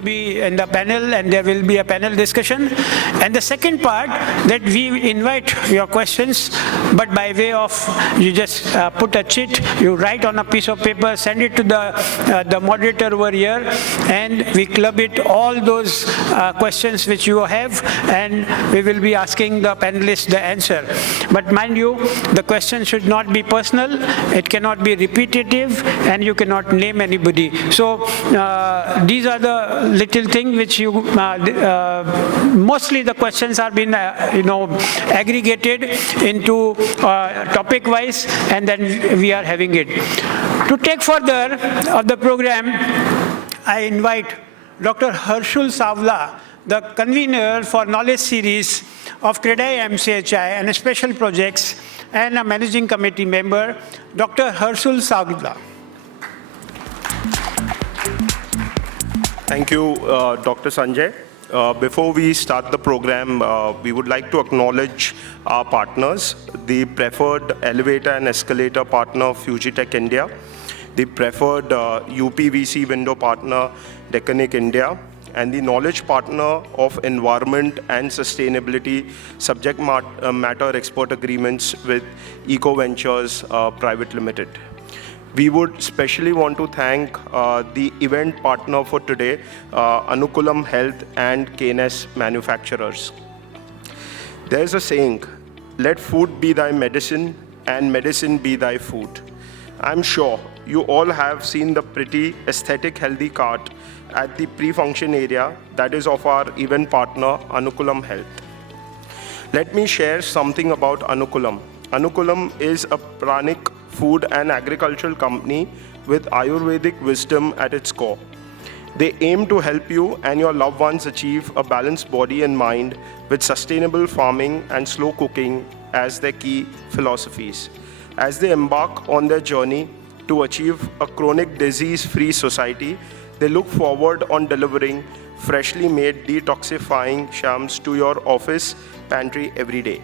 to be in the panel, and there will be a panel discussion. And the second part, that we invite your questions, but by way of, you just put a chit, you write on a piece of paper, send it to the moderator over here, and we club it, all those questions which you have, and we will be asking the panelists the answer. But mind you, the question should not be personal, it cannot be repetitive, and you cannot name anybody. So these are the little things which you, mostly the questions are being, aggregated into topic-wise, and then we are having it. To take further of the program, I invite Dr. Harshul Savla, the convener for knowledge series of CREDAI MCHI and special projects, and a managing committee member, Dr. Harshul Savla. Thank you, Dr. Sanjay. Before we start the program, we would like to acknowledge our partners, the preferred elevator and escalator partner, Fujitech India, the preferred UPVC window partner, Decanic India, and the knowledge partner of environment and sustainability subject matter expert agreements with Eco Ventures Private Limited. We would especially want to thank the event partner for today, ANUKULAM.HEALTH and I.A.S manufacturers. There's a saying, let food be thy medicine and medicine be thy food. I'm sure you all have seen the pretty aesthetic healthy cart at the pre-function area that is of our event partner, ANUKULAM.HEALTH. Let me share something about ANUKULAM. ANUKULAM is a pranic food and agricultural company with Ayurvedic wisdom at its core. They aim to help you and your loved ones achieve a balanced body and mind with sustainable farming and slow cooking as their key philosophies. As they embark on their journey to achieve a chronic disease-free society, they look forward on delivering freshly made detoxifying shams to your office pantry every day.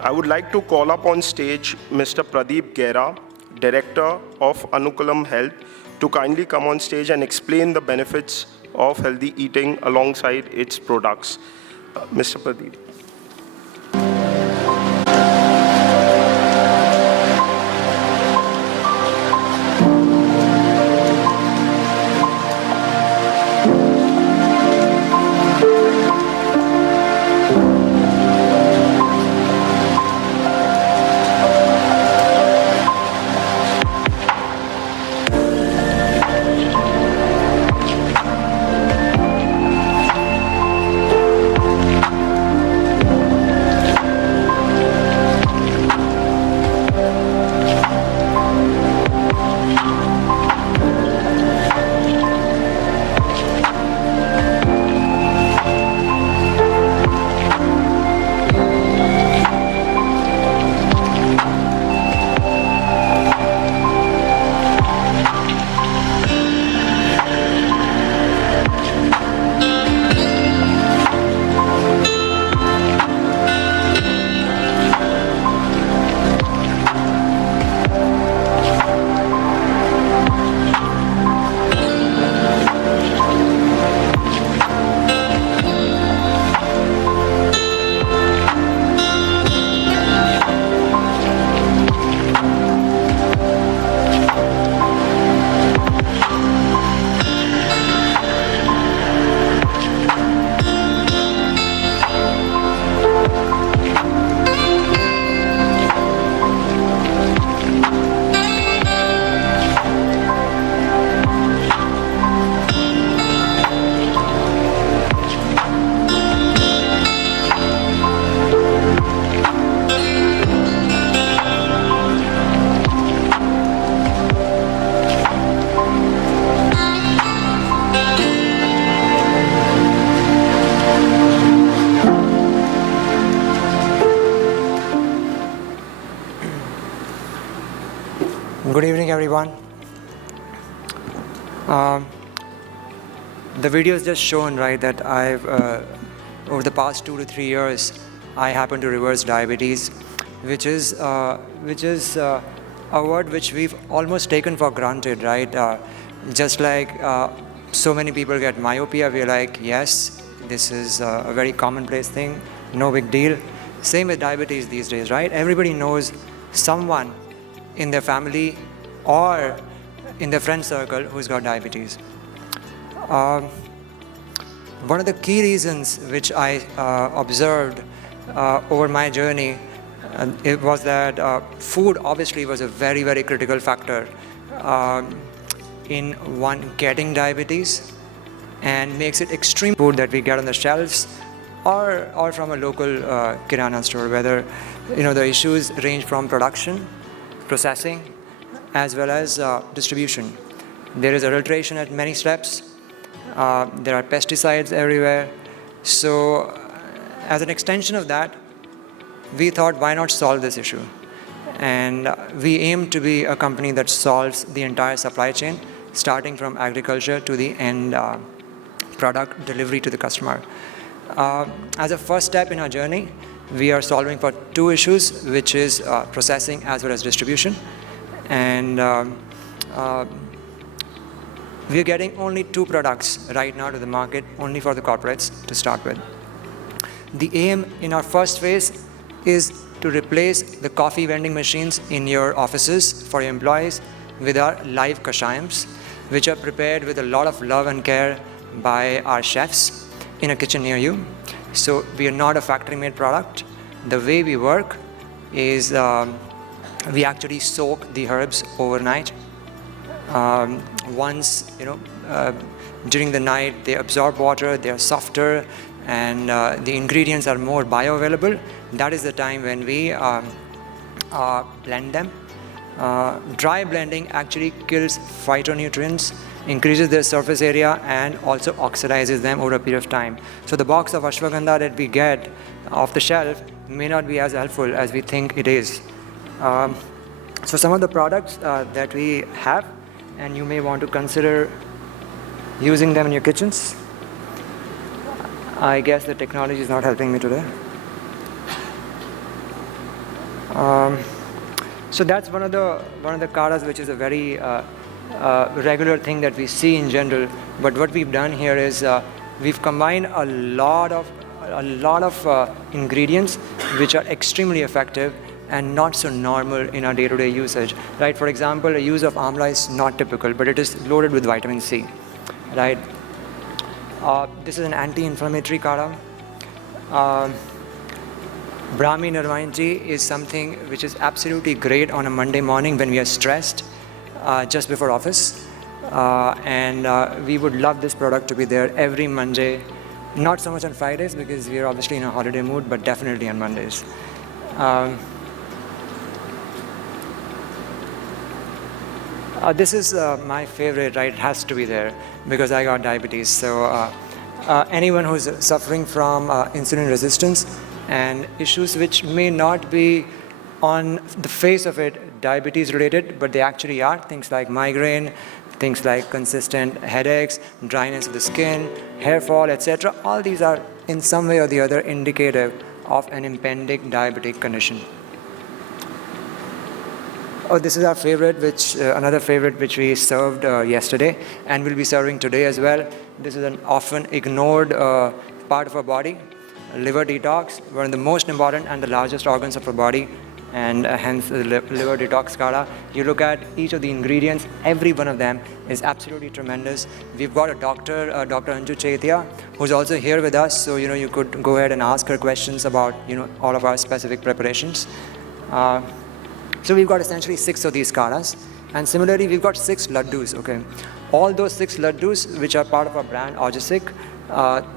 I would like to call up on stage Mr. Pradeep Gera, Director of ANUKULAM.HEALTH, to kindly come on stage and explain the benefits of healthy eating alongside its products. Mr. Pradeep. Good evening, everyone. The video has just shown, right, that I've, over the past 2 to 3 years, I happen to reverse diabetes, which is a word which we've almost taken for granted, right? Just like so many people get myopia, we're like, yes, this is a very commonplace thing, no big deal. Same with diabetes these days, right? Everybody knows someone in their family or in their friend circle who's got diabetes. One of the key reasons which I observed over my journey, it was that food obviously was a very, very critical factor in one getting diabetes, and makes it extreme food that we get on the shelves or from a local kirana store, whether the issues range from production, processing, as well as distribution. There is adulteration at many steps. There are pesticides everywhere. So as an extension of that, we thought, why not solve this issue? And we aim to be a company that solves the entire supply chain, starting from agriculture to the end product delivery to the customer. As a first step in our journey, we are solving for two issues, which is processing as well as distribution. And we are getting only 2 products right now to the market, only for the corporates to start with. The aim in our first phase is to replace the coffee vending machines in your offices for your employees with our live kashayams, which are prepared with a lot of love and care by our chefs in a kitchen near you. So we are not a factory-made product. The way we work is we actually soak the herbs overnight. Once, during the night, they absorb water, they are softer, and the ingredients are more bioavailable. That is the time when we blend them. Dry blending actually kills phytonutrients, increases their surface area, and also oxidizes them over a period of time. So the box of ashwagandha that we get off the shelf may not be as helpful as we think it is. So some of the products that we have, and you may want to consider using them in your kitchens. I guess the technology is not helping me today. So that's one of the kadas, which is a very regular thing that we see in general. But what we've done here is we've combined a lot of ingredients which are extremely effective and not so normal in our day-to-day usage, right? For example, the use of amla is not typical, but it is loaded with vitamin C, right? This is an anti-inflammatory kada. Brahmi Nirvana tea is something which is absolutely great on a Monday morning when we are stressed, just before office. And we would love this product to be there every Monday. Not so much on Fridays because we are obviously in a holiday mood, but definitely on Mondays. This is my favorite, right? It has to be there because I got diabetes. So anyone who's suffering from insulin resistance and issues which may not be on the face of it diabetes related, but they actually are, things like migraine, things like consistent headaches, dryness of the skin, hair fall, etc. All these are in some way or the other indicative of an impending diabetic condition. Oh, this is our favorite, another favorite which we served yesterday and will be serving today as well. This is an often ignored part of our body, liver detox, one of the most important and the largest organs of our body, and hence the liver detox kada. You look at each of the ingredients, every one of them is absolutely tremendous. We've got a doctor, Dr. Anju Chaitya, who's also here with us, so you could go ahead and ask her questions about all of our specific preparations. So we've got essentially 6 of these kadas, and similarly we've got 6 laddus. Okay, all those 6 laddus, which are part of our brand Ajoy,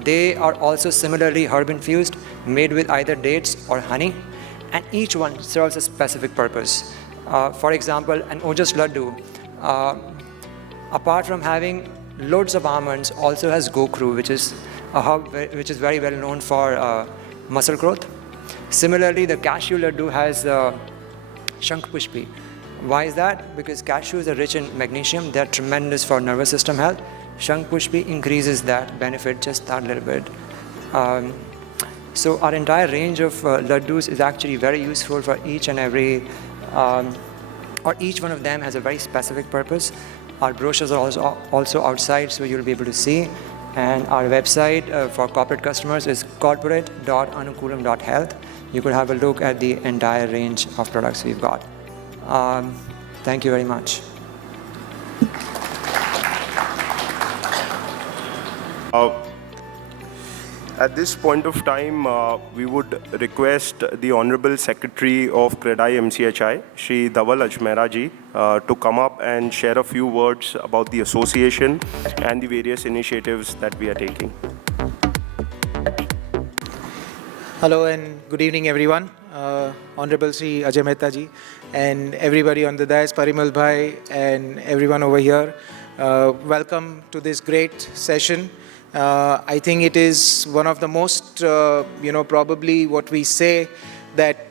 they are also similarly herb infused, made with either dates or honey, and each one serves a specific purpose. For example, an Ojas laddu, apart from having loads of almonds, also has gokru, which is a herb which is very well known for muscle growth. Similarly, the cashew laddu has Shankpushpi. Why is that? Because cashews are rich in magnesium. They're tremendous for nervous system health. Shankpushpi increases that benefit just that little bit. So our entire range of laddus is actually very useful for each and every, or each one of them has a very specific purpose. Our brochures are also outside, so you'll be able to see. And our website for corporate customers is corporate.anukulam.health. You could have a look at the entire range of products we've got. Thank you very much. At this point of time, we would request the Honorable Secretary of CREDAI MCHI, Shri Dhaval Ajmera ji, to come up and share a few words about the association and the various initiatives that we are taking. Hello and good evening, everyone. Honorable Shri Ajay Mehta ji and everybody on the dais, Parimal bhai and everyone over here. Welcome to this great session. I think it is one of the most, probably what we say that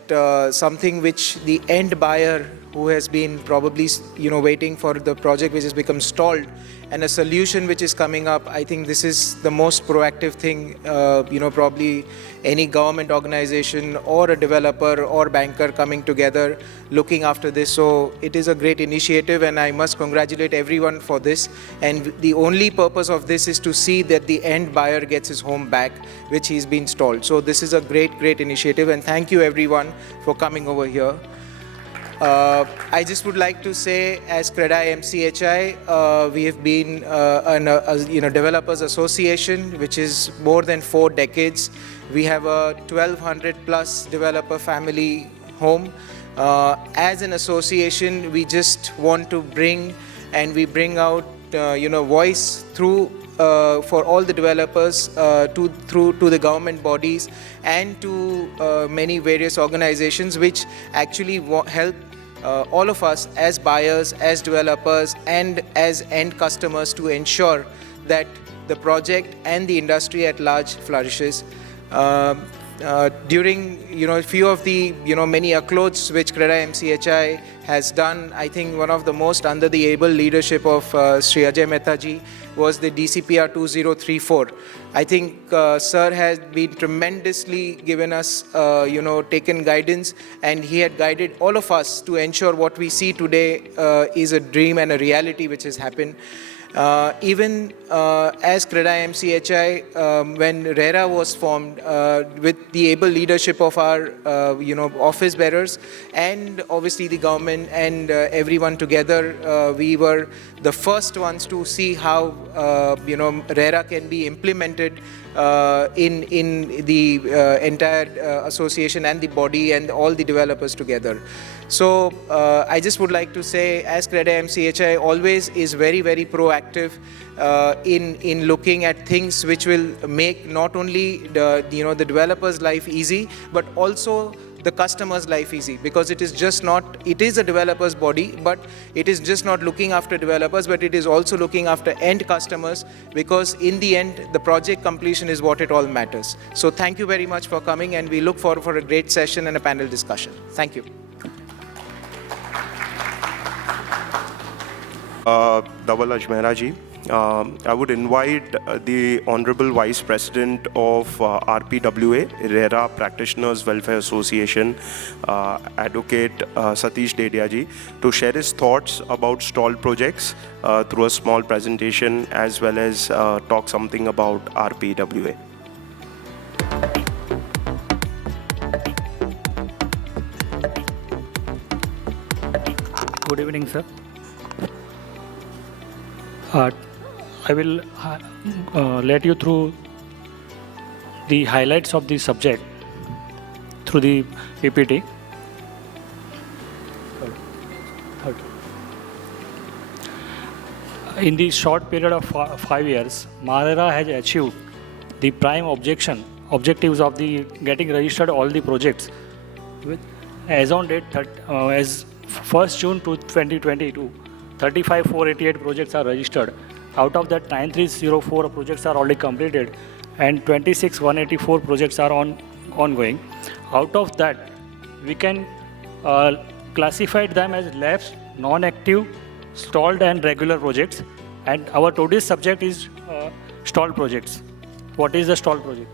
something which the end buyer who has been probably, waiting for the project which has become stalled and a solution which is coming up. I think this is the most proactive thing, probably any government organization or a developer or banker coming together looking after this. So it is a great initiative and I must congratulate everyone for this. And the only purpose of this is to see that the end buyer gets his home back, which he's been stalled. So this is a great, great initiative and thank you everyone for coming over here. I just would like to say, as CREDAI MCHI, we have been a developers association, which is more than 4 decades. We have a 1,200 plus developer family home. As an association, we just want to bring out, voice through for all the developers through the government bodies and to many various organizations which actually help all of us as buyers, as developers and as end customers to ensure that the project and the industry at large flourishes. During few of the many accolades which CREDAI MCHI has done, I think one of the most under the able leadership of Shri Ajay Mehta ji was the DCPR 2034. I think Sir has been tremendously given us, taken guidance, and he had guided all of us to ensure what we see today is a dream and a reality which has happened. Even as CREDAI MCHI, when RERA was formed with the able leadership of our, office bearers and obviously the government and everyone together, we were the first ones to see how, RERA can be implemented in the entire association and the body and all the developers together. So I just would like to say, as CREDAI MCHI always is very, very proactive in looking at things which will make not only the developer's life easy, but also the customer's life easy, because it is a developer's body, but it is just not looking after developers, but it is also looking after end customers, because in the end, the project completion is what it all matters. So thank you very much for coming, and we look forward for a great session and a panel discussion. Thank you. Dhaval Ajmera ji. I would invite the Honorable Vice President of RPWA, RERA Practitioners Welfare Association, Advocate Satish Dedia ji, to share his thoughts about stalled projects through a small presentation, as well as talk something about RPWA. Good evening, sir. I will let you through the highlights of the subject through the PPT. In the short period of 5 years, MahaRERA has achieved the prime objectives of the getting registered all the projects. As on date, as 1st June 2022, 35,488 projects are registered. Out of that, 9,304 projects are already completed and 26,184 projects are ongoing. Out of that, we can classify them as lapsed, non-active, stalled and regular projects. And our today's subject is stalled projects. What is the stalled project?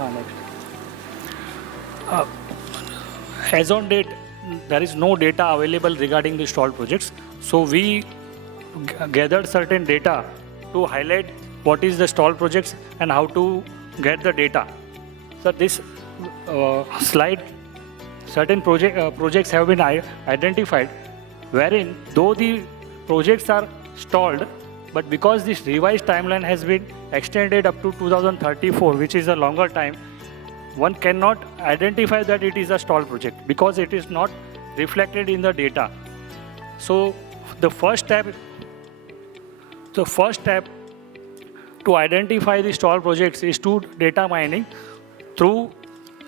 Next. As on date, there is no data available regarding the stalled projects. So we gathered certain data to highlight what is the stalled projects and how to get the data. So this slide, certain projects have been identified, wherein though the projects are stalled, but because this revised timeline has been extended up to 2034, which is a longer time, one cannot identify that it is a stalled project because it is not reflected in the data. So the first step to identify the stalled projects is to data mining through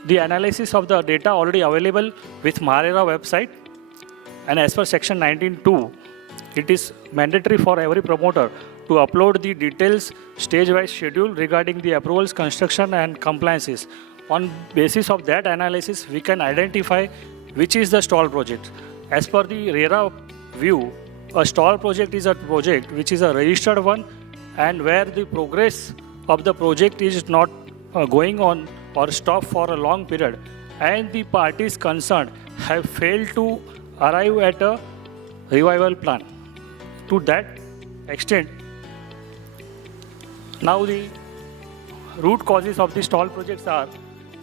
the analysis of the data already available with MahaRERA website. And as per section 19.2, it is mandatory for every promoter to upload the details stage-wise schedule regarding the approvals, construction and compliances. On basis of that analysis, we can identify which is the stalled project. As per the RERA view, a stalled project is a project which is a registered one and where the progress of the project is not going on or stop for a long period, and the parties concerned have failed to arrive at a revival plan. To that extent, now the root causes of the stalled projects are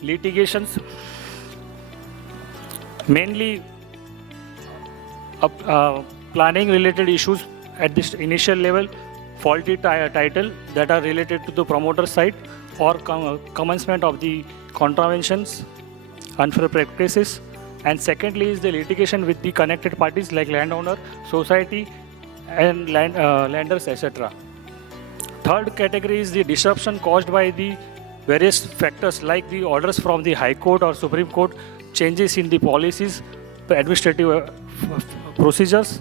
litigations, mainly planning related issues at this initial level, faulty title that are related to the promoter side, or commencement of the contraventions, unfair practices. And secondly is the litigation with the connected parties like landowner, society and lenders, etc. Third category is the disruption caused by the various factors like the orders from the High Court or Supreme Court, changes in the policies, administrative procedures,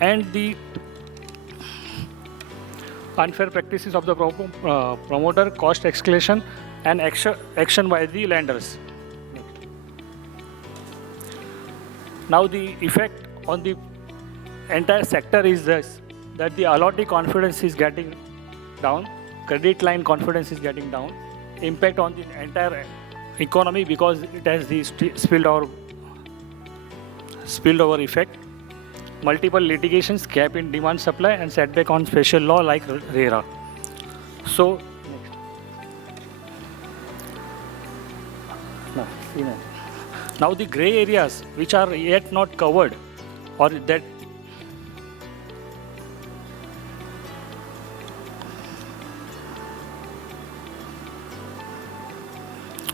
and the unfair practices of the promoter, cost escalation, and action by the lenders. Now the effect on the entire sector is this, that the allotee confidence is getting down, credit line confidence is getting down, impact on the entire economy because it has the spillover effect, multiple litigations, gap in demand supply, and setback on special law like RERA. So, now the grey areas which are yet not covered or that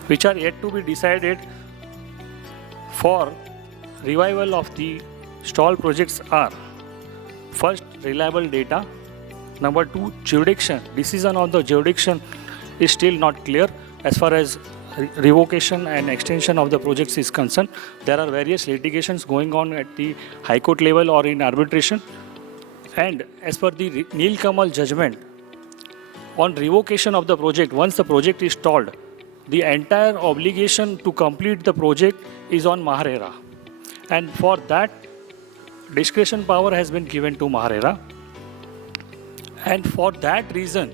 which are yet to be decided for revival of the stalled projects are: first, reliable data; number two, jurisdiction. Decision on the jurisdiction is still not clear as far as revocation and extension of the projects is concerned. There are various litigations going on at the High Court level or in arbitration. And as per the Nilkamal judgment, on revocation of the project, once the project is stalled, the entire obligation to complete the project is on MahaRERA. And for that, discretion power has been given to MahaRERA. And for that reason,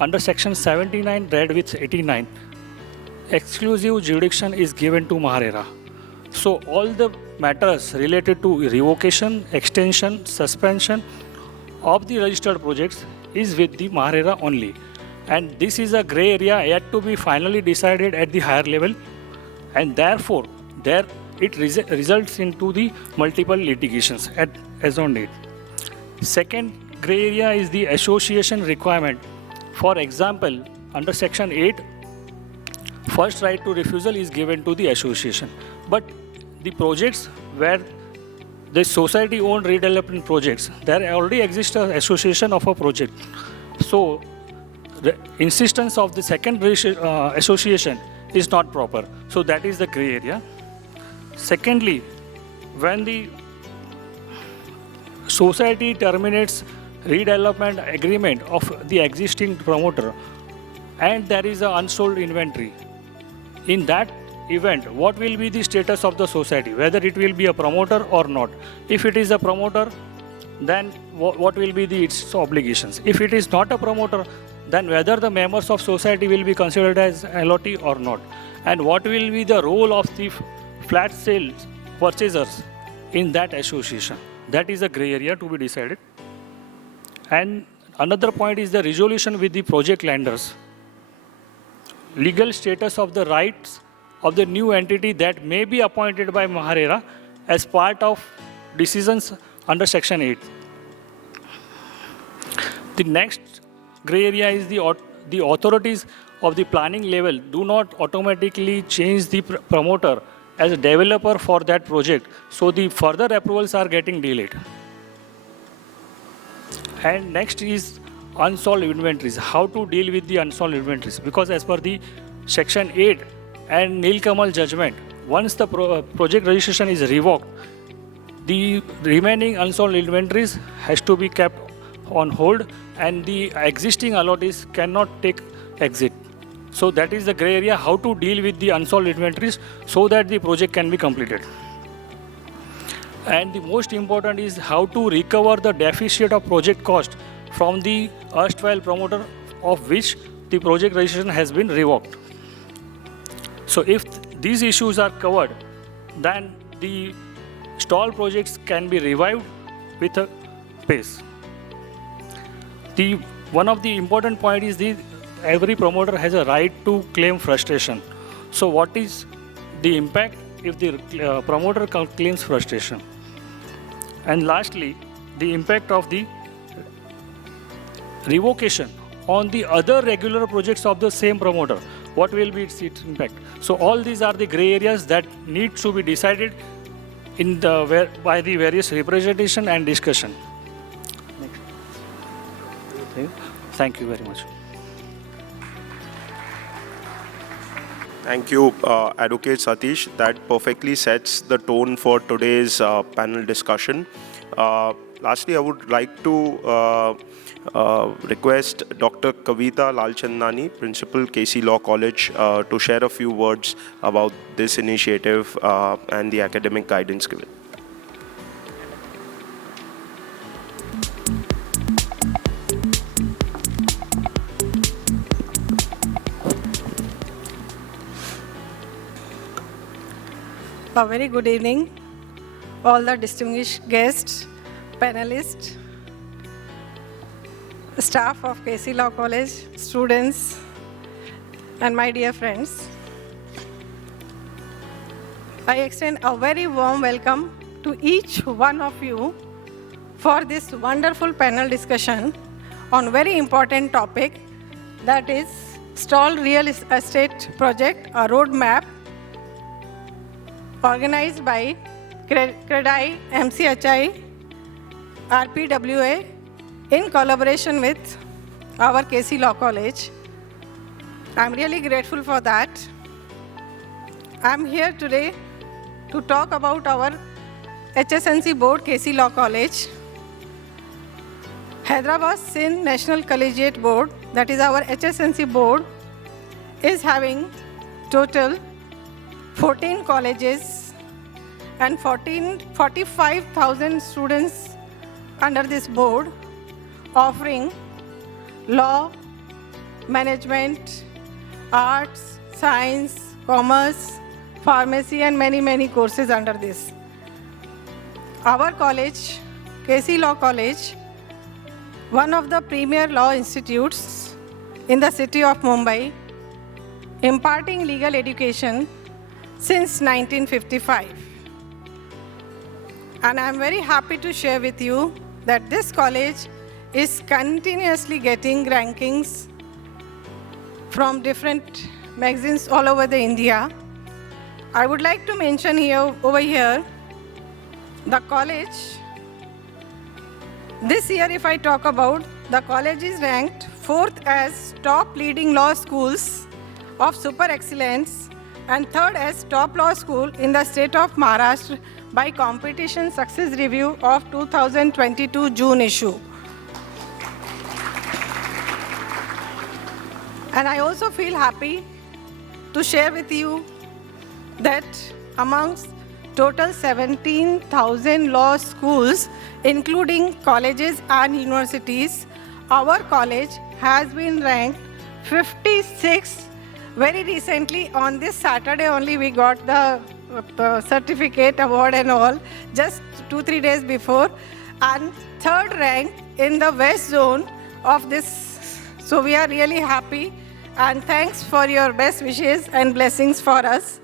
under section 79 read with 89, exclusive jurisdiction is given to MahaRERA. So all the matters related to revocation, extension, suspension of the registered projects is with the MahaRERA only. And this is a grey area yet to be finally decided at the higher level, and therefore there it results into the multiple litigations as on date. Second grey area is the association requirement. For example, under section 8, first right to refusal is given to the association. But the projects where the society-owned redevelopment projects, there already exists an association of a project. So the insistence of the second association is not proper. So that is the grey area. Secondly, when the society terminates redevelopment agreement of the existing promoter and there is an unsold inventory, in that event, what will be the status of the society, whether it will be a promoter or not? If it is a promoter, then what will be its obligations? If it is not a promoter, then whether the members of society will be considered as allotee or not? And what will be the role of the flat sales purchasers in that association. That is a gray area to be decided. And another point is the resolution with the project lenders. Legal status of the rights of the new entity that may be appointed by MahaRERA as part of decisions under Section 8. The next gray area is the authorities of the planning level do not automatically change the promoter as a developer for that project. So the further approvals are getting delayed. And next is unsolved inventories. How to deal with the unsolved inventories? Because as per the Section 8 and Nilkamal judgment, once the project registration is revoked, the remaining unsolved inventories has to be kept on hold and the existing allottees cannot take exit. So that is the gray area, how to deal with the unsolved inventories so that the project can be completed. And the most important is how to recover the deficit of project cost from the erstwhile promoter of which the project registration has been revoked. So if these issues are covered, then the stalled projects can be revived with a pace. One of the important point is every promoter has a right to claim frustration. So what is the impact if the promoter claims frustration? And lastly, the impact of the revocation on the other regular projects of the same promoter. What will be its impact? So all these are the gray areas that need to be decided by the various representation and discussion. Next. Thank you very much. Thank you, Advocate Satish. That perfectly sets the tone for today's panel discussion. Lastly, I would like to request Dr. Kavita Lalchandani, Principal, KC Law College, to share a few words about this initiative and the academic guidance given. A very good evening, all the distinguished guests, panelists, staff of KC Law College, students, and my dear friends. I extend a very warm welcome to each one of you for this wonderful panel discussion on very important topic, that is stalled real estate project, a roadmap, organized by CREDAI MCI RPWA in collaboration with our KC Law College. I'm really grateful for that. I'm here today to talk about our HSNC board, KC Law College. Hyderabad Sindh National Collegiate Board, that is our HSNC board, is having total 14 colleges and 45,000 students under this board, offering law, management, arts, science, commerce, pharmacy, and many, many courses under this. Our college, KC Law College, one of the premier law institutes in the city of Mumbai, imparting legal education since 1955. And I'm very happy to share with you that this college is continuously getting rankings from different magazines all over the India. I would like to mention over here, the college. This year, if I talk about, the college is ranked 4th as top leading law schools of super excellence and 3rd as top law school in the state of Maharashtra by Competition Success Review of 2022 June issue. And I also feel happy to share with you that amongst total 17,000 law schools, including colleges and universities, our college has been ranked 56. Very recently, on this Saturday only, we got the certificate, award and all, just 2-3 days before. And 3rd rank in the West Zone of this. So we are really happy. And thanks for your best wishes and blessings for us.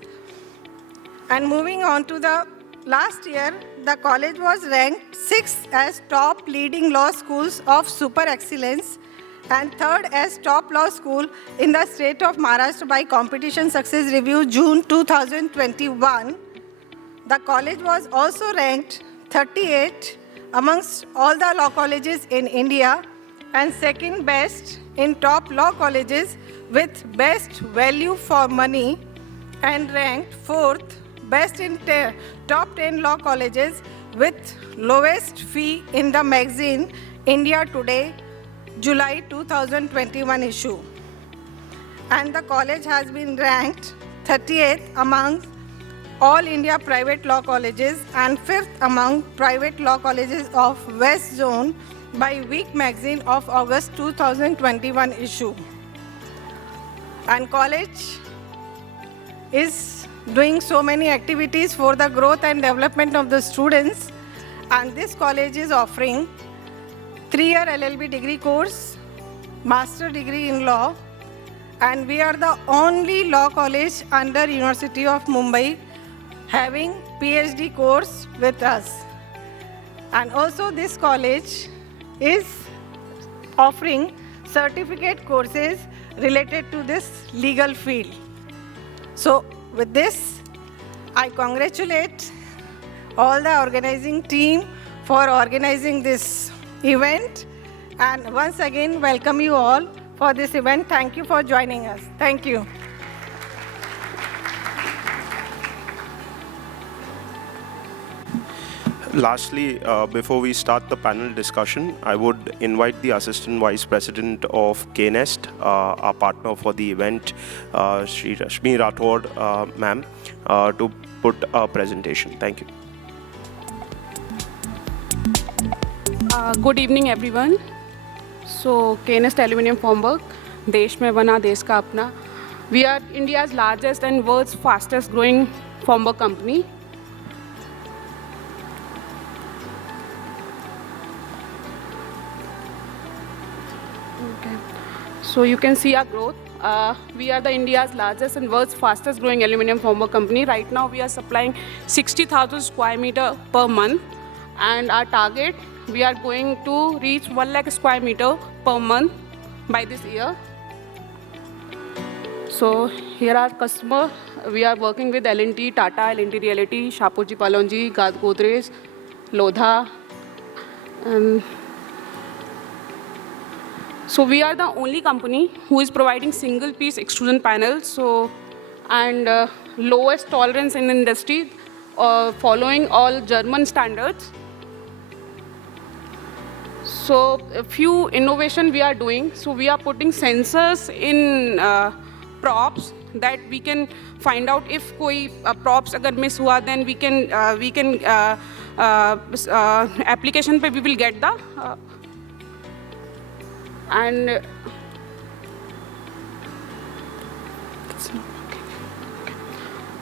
And moving on to the last year, the college was ranked 6th as top leading law schools of super excellence and 3rd as top law school in the state of Maharashtra by Competition Success Review June 2021. The college was also ranked 38 amongst all the law colleges in India and 2nd best in top law colleges with best value for money and ranked 4th best in top 10 law colleges with lowest fee in the magazine India Today, July 2021 issue. And the college has been ranked 38th among all India private law colleges and 5th among private law colleges of West Zone by Week magazine of August 2021 issue. And college is doing so many activities for the growth and development of the students. And this college is offering 3-year LLB degree course, master degree in law, and we are the only law college under University of Mumbai having PhD course with us. And also this college is offering certificate courses related to this legal field. So with this, I congratulate all the organizing team for organizing this event, and once again welcome you all for this event. Thank you for joining us. Thank you. Lastly, before we start the panel discussion, I would invite the Assistant Vice President of I.A.S, our partner for the event, Shri Rathod, ma'am, to put a presentation. Thank you. Good evening, everyone. So, I.A.S Aluminium Formwork, देश में बना देश का अपना. We are India's largest and world's fastest growing formwork company. Okay. So you can see our growth. We are the India's largest and world's fastest growing aluminium formwork company. Right now we are supplying 60,000 square meter per month, and our target, we are going to reach 1 lakh square meter per month by this year. So here are customer. We are working with L&T, Tata, L&T Realty, Shapoorji Pallonji, Godrej, Lodha. So we are the only company who is providing single piece extrusion panels, so and lowest tolerance in industry, following all German standards. So a few innovation we are doing. So we are putting sensors in props that we can find out if koi props agar miss hua, then we can application pe we will get the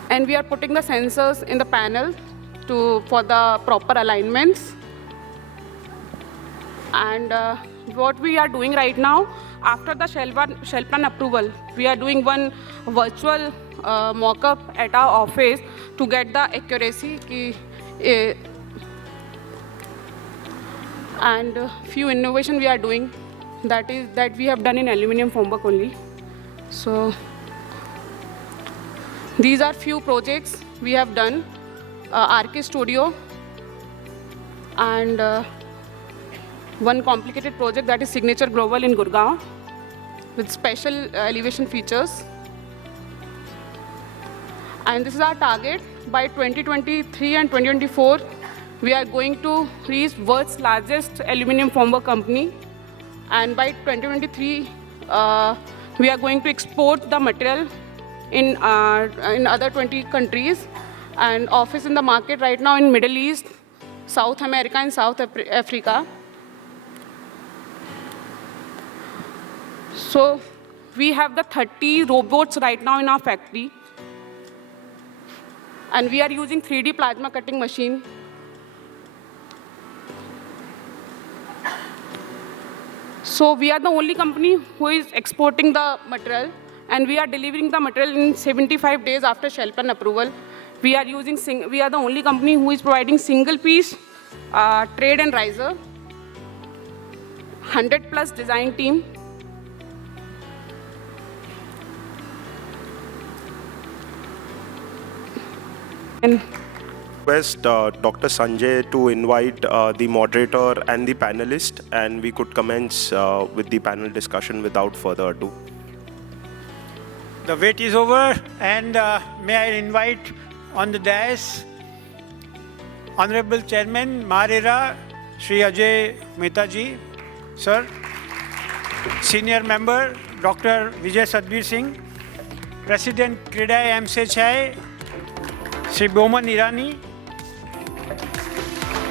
and we are putting the sensors in the panel for the proper alignments. And what we are doing right now, after the shell plan approval, we are doing one virtual mock-up at our office to get the accuracy. And few innovation we are doing, that we have done in aluminium formwork only. So these are few projects we have done. RK Studio and one complicated project, that is Signature Global in Gurgaon with special elevation features. And this is our target. By 2023 and 2024, we are going to reach world's largest aluminium formwork company. And by 2023, we are going to export the material in other 20 countries, and office in the market right now in Middle East, South America and South Africa. So we have the 30 robots right now in our factory. And we are using 3D plasma cutting machine. So we are the only company who is exporting the material, and we are delivering the material in 75 days after Shelpan approval. We are the only company who is providing single piece trade and riser, 100+ design team. And Request Dr. Sanjay to invite the moderator and the panelist, and we could commence with the panel discussion without further ado. The wait is over, and may I invite on the dais Honorable Chairman MahaRERA, Shri Ajoy Mehta ji, sir. Senior member Dr. Vijay Satbir Singh, President CREDAI MCHI, Shri Boman Irani,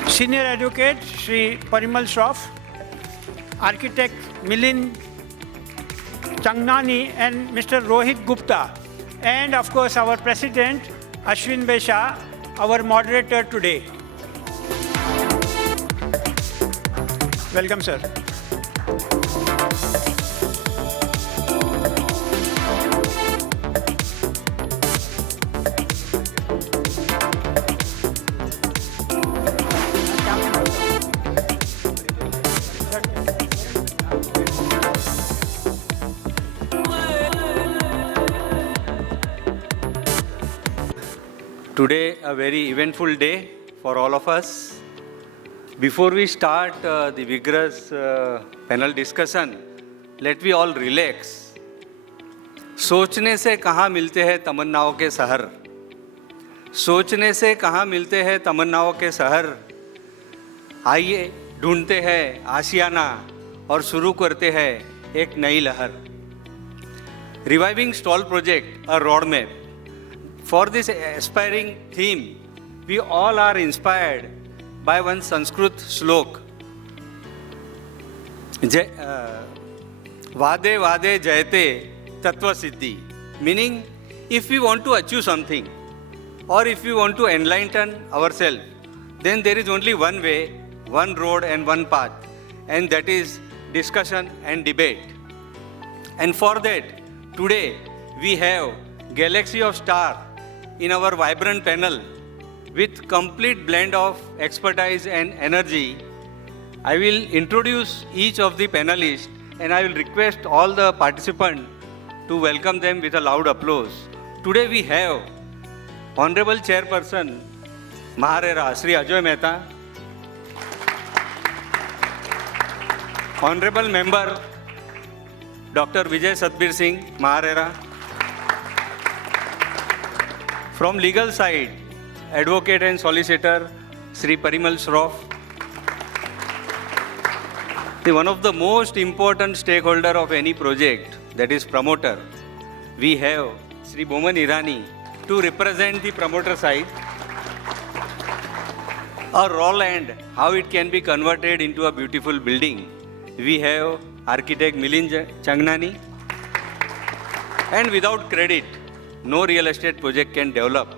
Senior Advocate Shri Parimal Shroff, Architect Milind, Changani, and Mr. ROHIT GUPTA, and of course our President Ashwin Shah, our moderator today. Welcome, sir. Today, a very eventful day for all of us. Before we start the vigorous panel discussion, let we all relax. सोचने से कहाँ मिलते हैं तमन्नाओं के शहर, सोचने से कहाँ मिलते हैं तमन्नाओं के शहर, आइए ढूंढते हैं आशियाना और शुरू करते हैं एक नई लहर. Reviving stall project, a roadmap. For this aspiring theme, we all are inspired by one Sanskrit slok. Vade vade jayate tattva siddhi. Meaning, if we want to achieve something, or if we want to enlighten ourselves, then there is only one way, one road and one path, and that is discussion and debate. And for that, today we have galaxy of stars in our vibrant panel with complete blend of expertise and energy. I will introduce each of the panelists, and I will request all the participants to welcome them with a loud applause. Today we have Honorable Chairperson MahaRERA, Shri Ajoy Mehta, Honorable Member Dr. Vijay Satbir Singh, MahaRERA. From legal side, Advocate and Solicitor Shri Parimal Shroff. One of the most important stakeholder of any project, that is promoter, we have Shri Boman Irani to represent the promoter side. A raw land, how it can be converted into a beautiful building. We have Architect Milind Changani. And without credit, no real estate project can develop.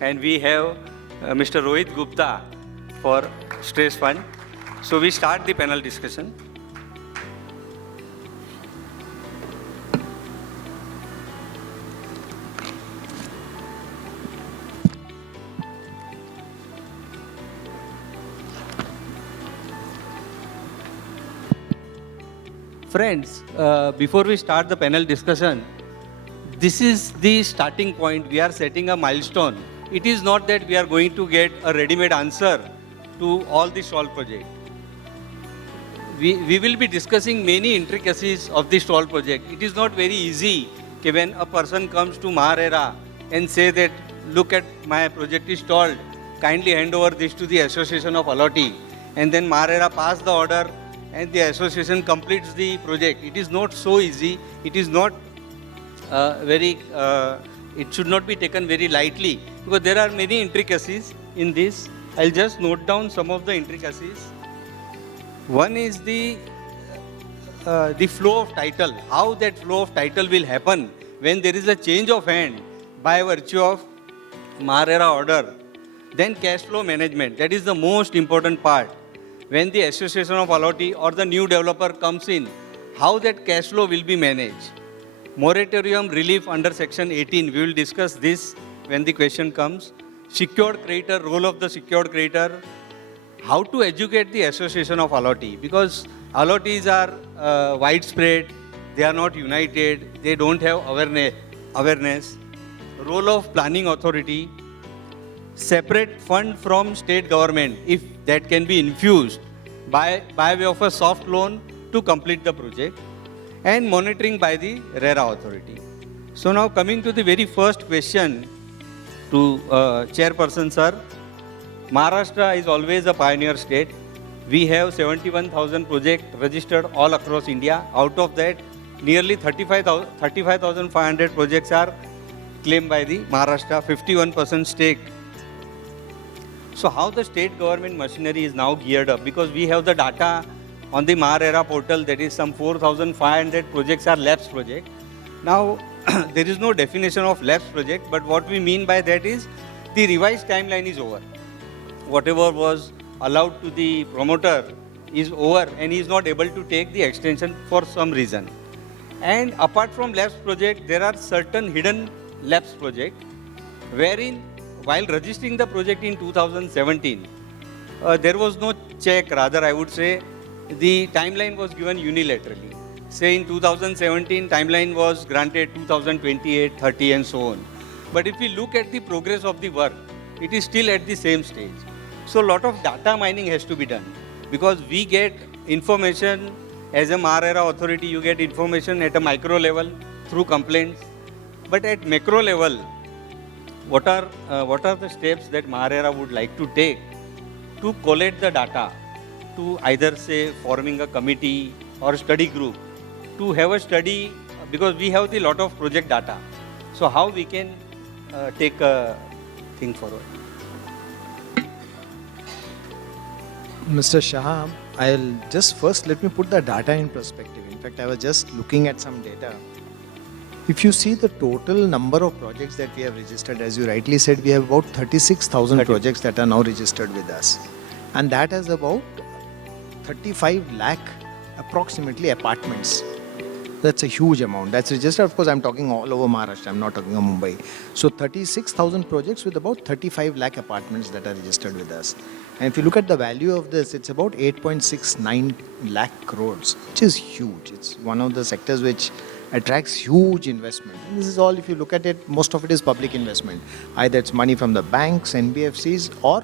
And we have Mr. ROHIT GUPTA for stress fund. So we start the panel discussion. Friends, before we start the panel discussion, this is the starting point. We are setting a milestone. It is not that we are going to get a ready-made answer to all the stall project. We will be discussing many intricacies of the stall project. It is not very easy when a person comes to MahaRERA and say that, look at my project is stalled, kindly hand over this to the Association of Allotee. And then MahaRERA pass the order and the association completes the project. It is not so easy. It is not it should not be taken very lightly because there are many intricacies in this. I'll just note down some of the intricacies. One is the flow of title, how that flow of title will happen when there is a change of hand by virtue of MahaRERA order, then cash flow management. That is the most important part. When the association of allotee or the new developer comes in, how that cash flow will be managed. Moratorium relief under section 18, we will discuss this when the question comes. Secured creditor, role of the secured creditor, how to educate the association of allotee, because allottees are widespread, they are not united, they don't have awareness. Role of planning authority, separate fund from state government, if that can be infused by way of a soft loan to complete the project, and monitoring by the RERA authority. So now coming to the very first question to Chairperson Sir, Maharashtra is always a pioneer state. We have 71,000 projects registered all across India. Out of that, nearly 35,500 projects are claimed by the Maharashtra, 51% stake. So how the state government machinery is now geared up, because we have the data on the MahaRERA portal, that is some 4,500 projects are lapsed project. Now, there is no definition of lapsed project, but what we mean by that is the revised timeline is over. Whatever was allowed to the promoter is over and he is not able to take the extension for some reason. And apart from lapsed project, there are certain hidden lapsed projects wherein while registering the project in 2017, there was no check, rather I would say the timeline was given unilaterally. Say in 2017, timeline was granted 2028, 30 and so on. But if we look at the progress of the work, it is still at the same stage. So a lot of data mining has to be done, because we get information as a MahaRERA authority, you get information at a micro level through complaints. But at macro level, what are the steps that MahaRERA would like to take to collect the data, to either say forming a committee or study group, to have a study, because we have the lot of project data. So how we can take a thing forward? Mr. Shah, I'll just first let me put the data in perspective. In fact, I was just looking at some data. If you see the total number of projects that we have registered, as you rightly said, we have about 36,000 projects that are now registered with us. And that has about 35 lakh approximately apartments. That's a huge amount. That's registered. Of course, I'm talking all over Maharashtra. I'm not talking of Mumbai. So 36,000 projects with about 35 lakh apartments that are registered with us. And if you look at the value of this, it's about 8.69 lakh crores, which is huge. It's one of the sectors which attracts huge investment. And this is all, if you look at it, most of it is public investment. Either it's money from the banks, NBFCs, or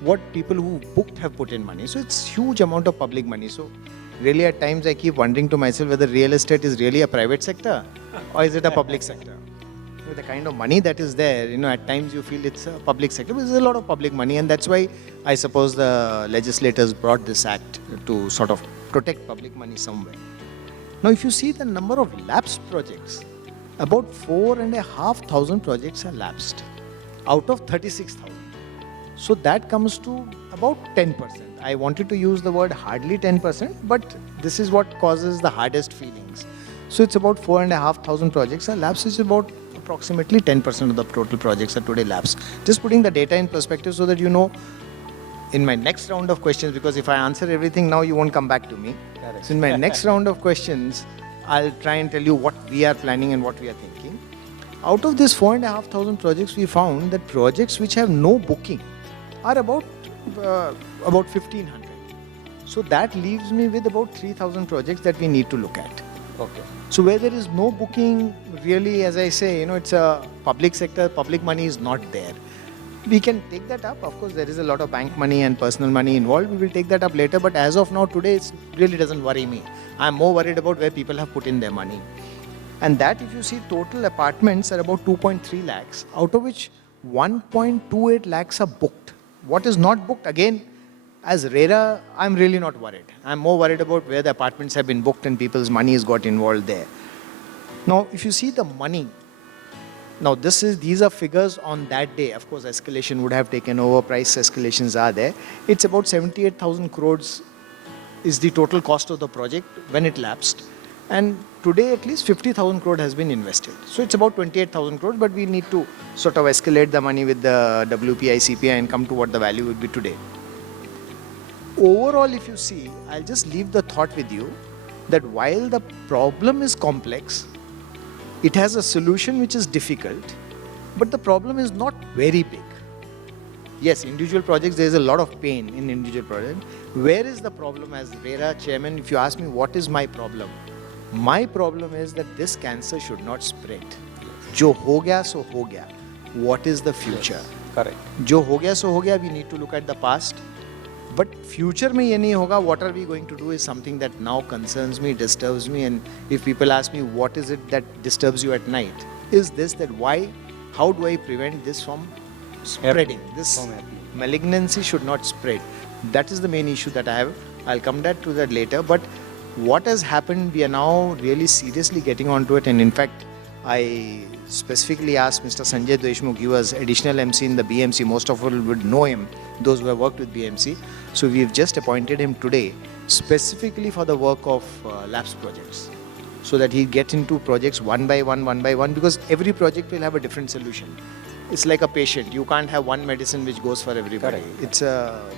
what people who booked have put in money. So it's huge amount of public money. So really at times I keep wondering to myself whether real estate is really a private sector or is it a public sector. With the kind of money that is there, at times you feel it's a public sector, but there's a lot of public money, and that's why I suppose the legislators brought this act to sort of protect public money somewhere. Now, if you see the number of lapsed projects, about 4,500 projects are lapsed out of 36,000. So that comes to about 10%. I wanted to use the word hardly 10%, but this is what causes the hardest feelings. So it's about 4,500 projects are lapsed, which is about approximately 10% of the total projects are today lapsed. Just putting the data in perspective so that you know in my next round of questions, because if I answer everything now, you won't come back to me. Correct. So in my next round of questions, I'll try and tell you what we are planning and what we are thinking. Out of this 4,500 projects, we found that projects which have no booking are about 1,500. So that leaves me with about 3,000 projects that we need to look at. Okay. So where there is no booking, really, as I say, it's a public sector, public money is not there. We can take that up. Of course, there is a lot of bank money and personal money involved. We will take that up later. But as of now, today, it really doesn't worry me. I'm more worried about where people have put in their money. And that, if you see, total apartments are about 2.3 lakhs, out of which 1.28 lakhs are booked. What is not booked, again, as RERA, I'm really not worried. I'm more worried about where the apartments have been booked and people's money has got involved there. Now, if you see the money, now these are figures on that day. Of course, escalation would have taken over, price escalations are there. It's about 78,000 crores is the total cost of the project when it lapsed. And today at least 50,000 crore has been invested. So it's about 28,000 crore, but we need to sort of escalate the money with the WPI, CPI and come to what the value would be today. Overall, if you see, I'll just leave the thought with you that while the problem is complex, it has a solution which is difficult, but the problem is not very big. Yes, individual projects, there is a lot of pain in individual projects. Where is the problem? As RERA chairman, if you ask me what is my problem is that this cancer should not spread. Jo ho gaya so ho gaya. What is the future? Yes, correct. Jo ho gaya so ho gaya, we need to look at the past. But future mein ye nahi hoga, what are we going to do is something that now concerns me, disturbs me. And if people ask me what is it that disturbs you at night, is this that how do I prevent this from spreading? This malignancy should not spread. That is the main issue that I have. I'll come back to that later. But what has happened, we are now really seriously getting onto it. And in fact, I specifically asked Mr. Sanjay Deshmukh, he was additional MC in the BMC. Most of you would know him, those who have worked with BMC. So we've just appointed him today specifically for the work of labs projects, so that he get into projects one by one, because every project will have a different solution. It's like a patient. You can't have one medicine which goes for everybody. Correct. It's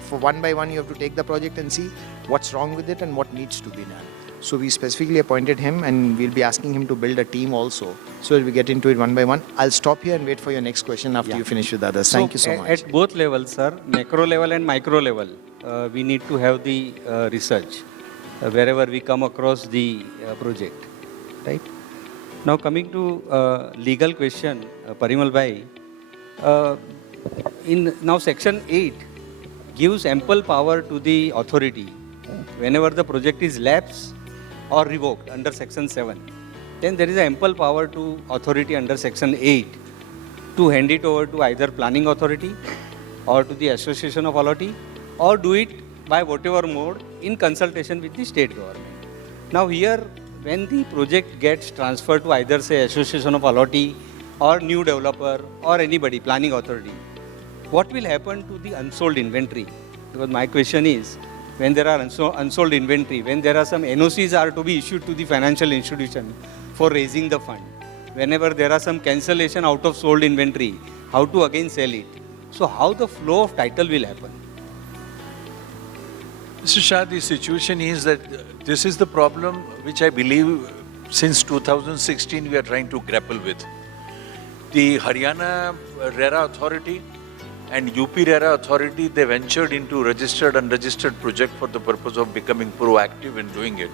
for one by one, you have to take the project and see what's wrong with it and what needs to be done. So we specifically appointed him, and we'll be asking him to build a team also. So we get into it one by one. I'll stop here and wait for your next question after you finish with the others. Thank you so much. At both levels, sir, macro level and micro level, we need to have the research wherever we come across the project, right? Now coming to legal question, Parimal bhai, in now section 8 gives ample power to the authority whenever the project is lapsed or revoked under section 7. Then there is ample power to authority under section 8 to hand it over to either planning authority or to the association of authority, or do it by whatever mode in consultation with the state government. Now here, when the project gets transferred to either say association of authority or new developer or anybody, planning authority, what will happen to the unsold inventory? Because my question is, when there are unsold inventory, when there are some NOCs are to be issued to the financial institution for raising the fund, whenever there are some cancellation out of sold inventory, how to again sell it? So how the flow of title will happen? Mr. Shah, the situation is that this is the problem which I believe since 2016 we are trying to grapple with. The Haryana RERA Authority and UP RERA Authority, they ventured into registered and unregistered project for the purpose of becoming proactive in doing it.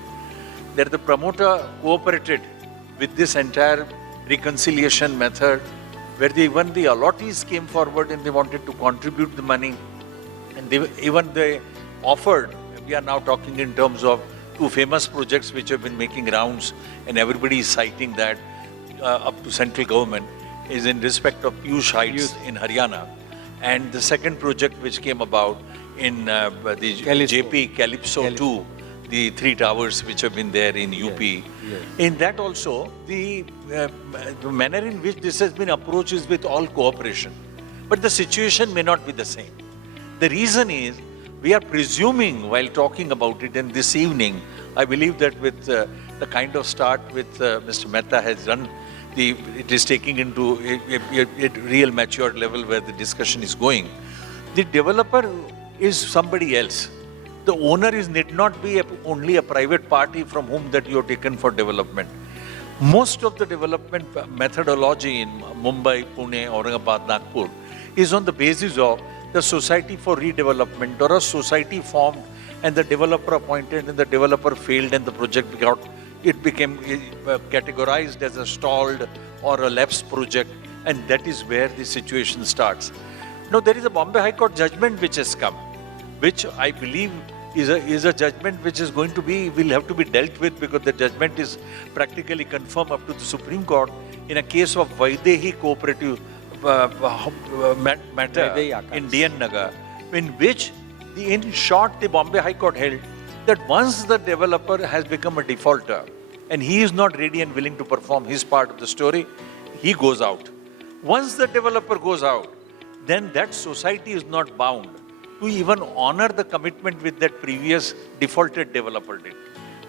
There the promoter cooperated with this entire reconciliation method, where even the allottees came forward and they wanted to contribute the money, and they offered. We are now talking in terms of two famous projects which have been making rounds, and everybody is citing that up to central government, is in respect of Piyush Heights in Haryana. And the second project which came about in the JP Calypso 2, the 3 towers which have been there in UP. Yes. In that also, the manner in which this has been approached is with all cooperation. But the situation may not be the same. The reason is, we are presuming while talking about it, and this evening, I believe that with the kind of start with Mr. Mehta has done, it is taking into a real matured level where the discussion is going. The developer is somebody else. The owner need not be only a private party from whom that you are taken for development. Most of the development methodology in Mumbai, Pune, Aurangabad, Nagpur is on the basis of the Society for Redevelopment, or a society formed and the developer appointed and the developer failed and the project became categorized as a stalled or a lapsed project, and that is where the situation starts. Now there is a Bombay High Court judgment which has come, which I believe is a judgment which is going to be, will have to be dealt with, because the judgment is practically confirmed up to the Supreme Court in a case of Vaidehi Cooperative matter in DN Nagar, in which, in short, the Bombay High Court held that once the developer has become a defaulter and he is not ready and willing to perform his part of the story, he goes out. Once the developer goes out, then that society is not bound to even honor the commitment with that previous defaulted developer did.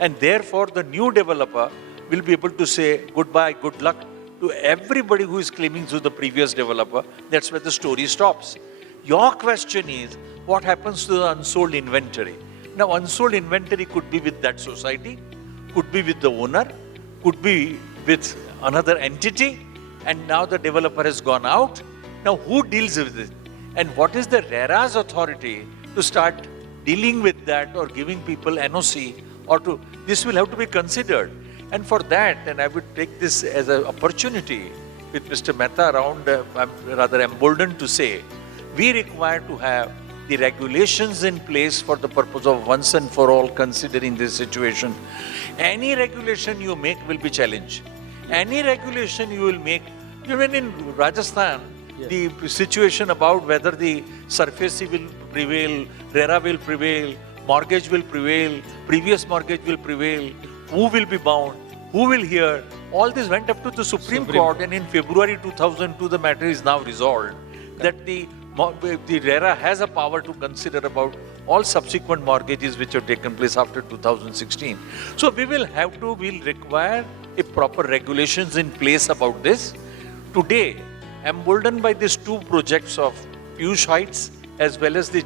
And therefore, the new developer will be able to say goodbye, good luck to everybody who is claiming to the previous developer. That's where the story stops. Your question is, what happens to the unsold inventory? Now, unsold inventory could be with that society, could be with the owner, could be with another entity, and now the developer has gone out. Now, who deals with it? And what is the RERA's authority to start dealing with that or giving people NOC or to, this will have to be considered. And for that, and I would take this as an opportunity with Mr. Mehta around, I'm rather emboldened to say, we require to have the regulations in place for the purpose of once and for all considering this situation. Any regulation you make will be challenged. Any regulation you will make, even in Rajasthan, the situation about whether the SARFAESI will prevail, RERA will prevail, mortgage will prevail, previous mortgage will prevail, who will be bound, who will hear, all this went up to the Supreme Court, and in February 2002 the matter is now resolved that the RERA has a power to consider about all subsequent mortgages which have taken place after 2016. So we will have to, we'll require a proper regulations in place about this. Today, emboldened by these two projects of Piyush Heights as well as the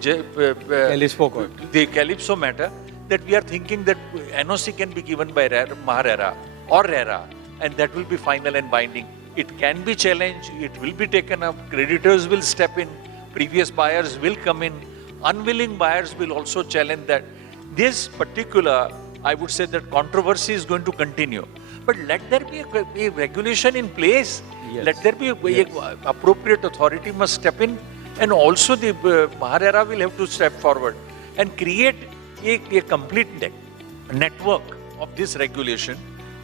Calypso matter, that we are thinking that NOC can be given by MahaRERA or RERA, and that will be final and binding. It can be challenged, it will be taken up, creditors will step in, previous buyers will come in, unwilling buyers will also challenge that. This particular, I would say that controversy is going to continue. But let there be a regulation in place. Yes. Let there be a appropriate authority must step in, and also the MahaRERA will have to step forward and create a complete network of this regulation.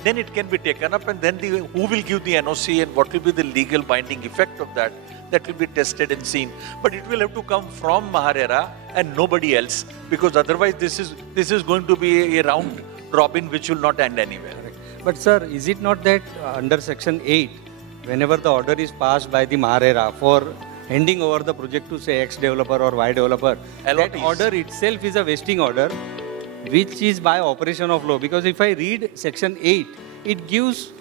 Then it can be taken up, and then who will give the NOC and what will be the legal binding effect of that, that will be tested and seen. But it will have to come from MahaRERA and nobody else, because otherwise this is going to be a round robin which will not end anywhere. Correct. But sir, is it not that under Section 8, whenever the order is passed by the MahaRERA for handing over the project to say X developer or Y developer, that order itself is a vesting order, which is by operation of law? Because if I read Section 8, it gives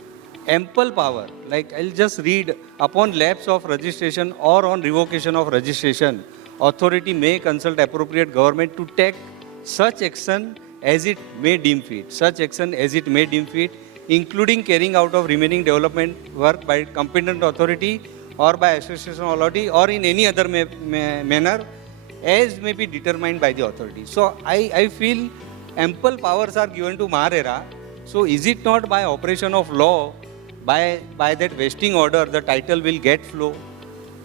ample power. Like I'll just read, upon lapse of registration or on revocation of registration, authority may consult appropriate government to take such action as it may deem fit. Such action as it may deem fit, including carrying out of remaining development work by competent authority or by association authority or in any other manner as may be determined by the authority. So I feel ample powers are given to MahaRERA. So is it not by operation of law, by that vesting order, the title will get flow?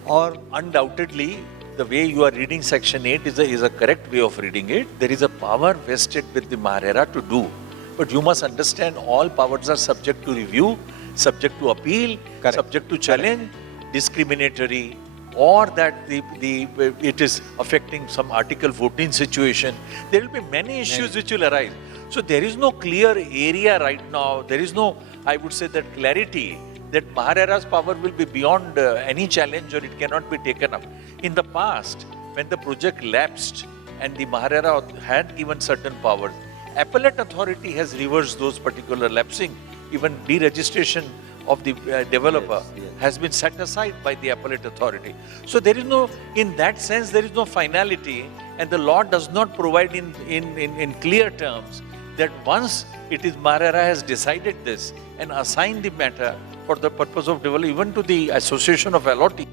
Or undoubtedly, the way you are reading Section 8 is a correct way of reading it. There is a power vested with the MahaRERA to do. But you must understand all powers are subject to review, subject to appeal, correct, subject to challenge, correct, discriminatory, or that it is affecting some Article 14 situation. There will be many issues which will arise. So there is no clear area right now. There is no, I would say, that clarity that MahaRERA's power will be beyond any challenge or it cannot be taken up. In the past, when the project lapsed and the MahaRERA had given certain powers, appellate authority has reversed those particular lapsing. Even deregistration of the developer has been set aside by the appellate authority. So there is no, in that sense, there is no finality, and the law does not provide in clear terms that once it is MahaRERA has decided this and assigned the matter for the purpose of development, even to the association of allottees,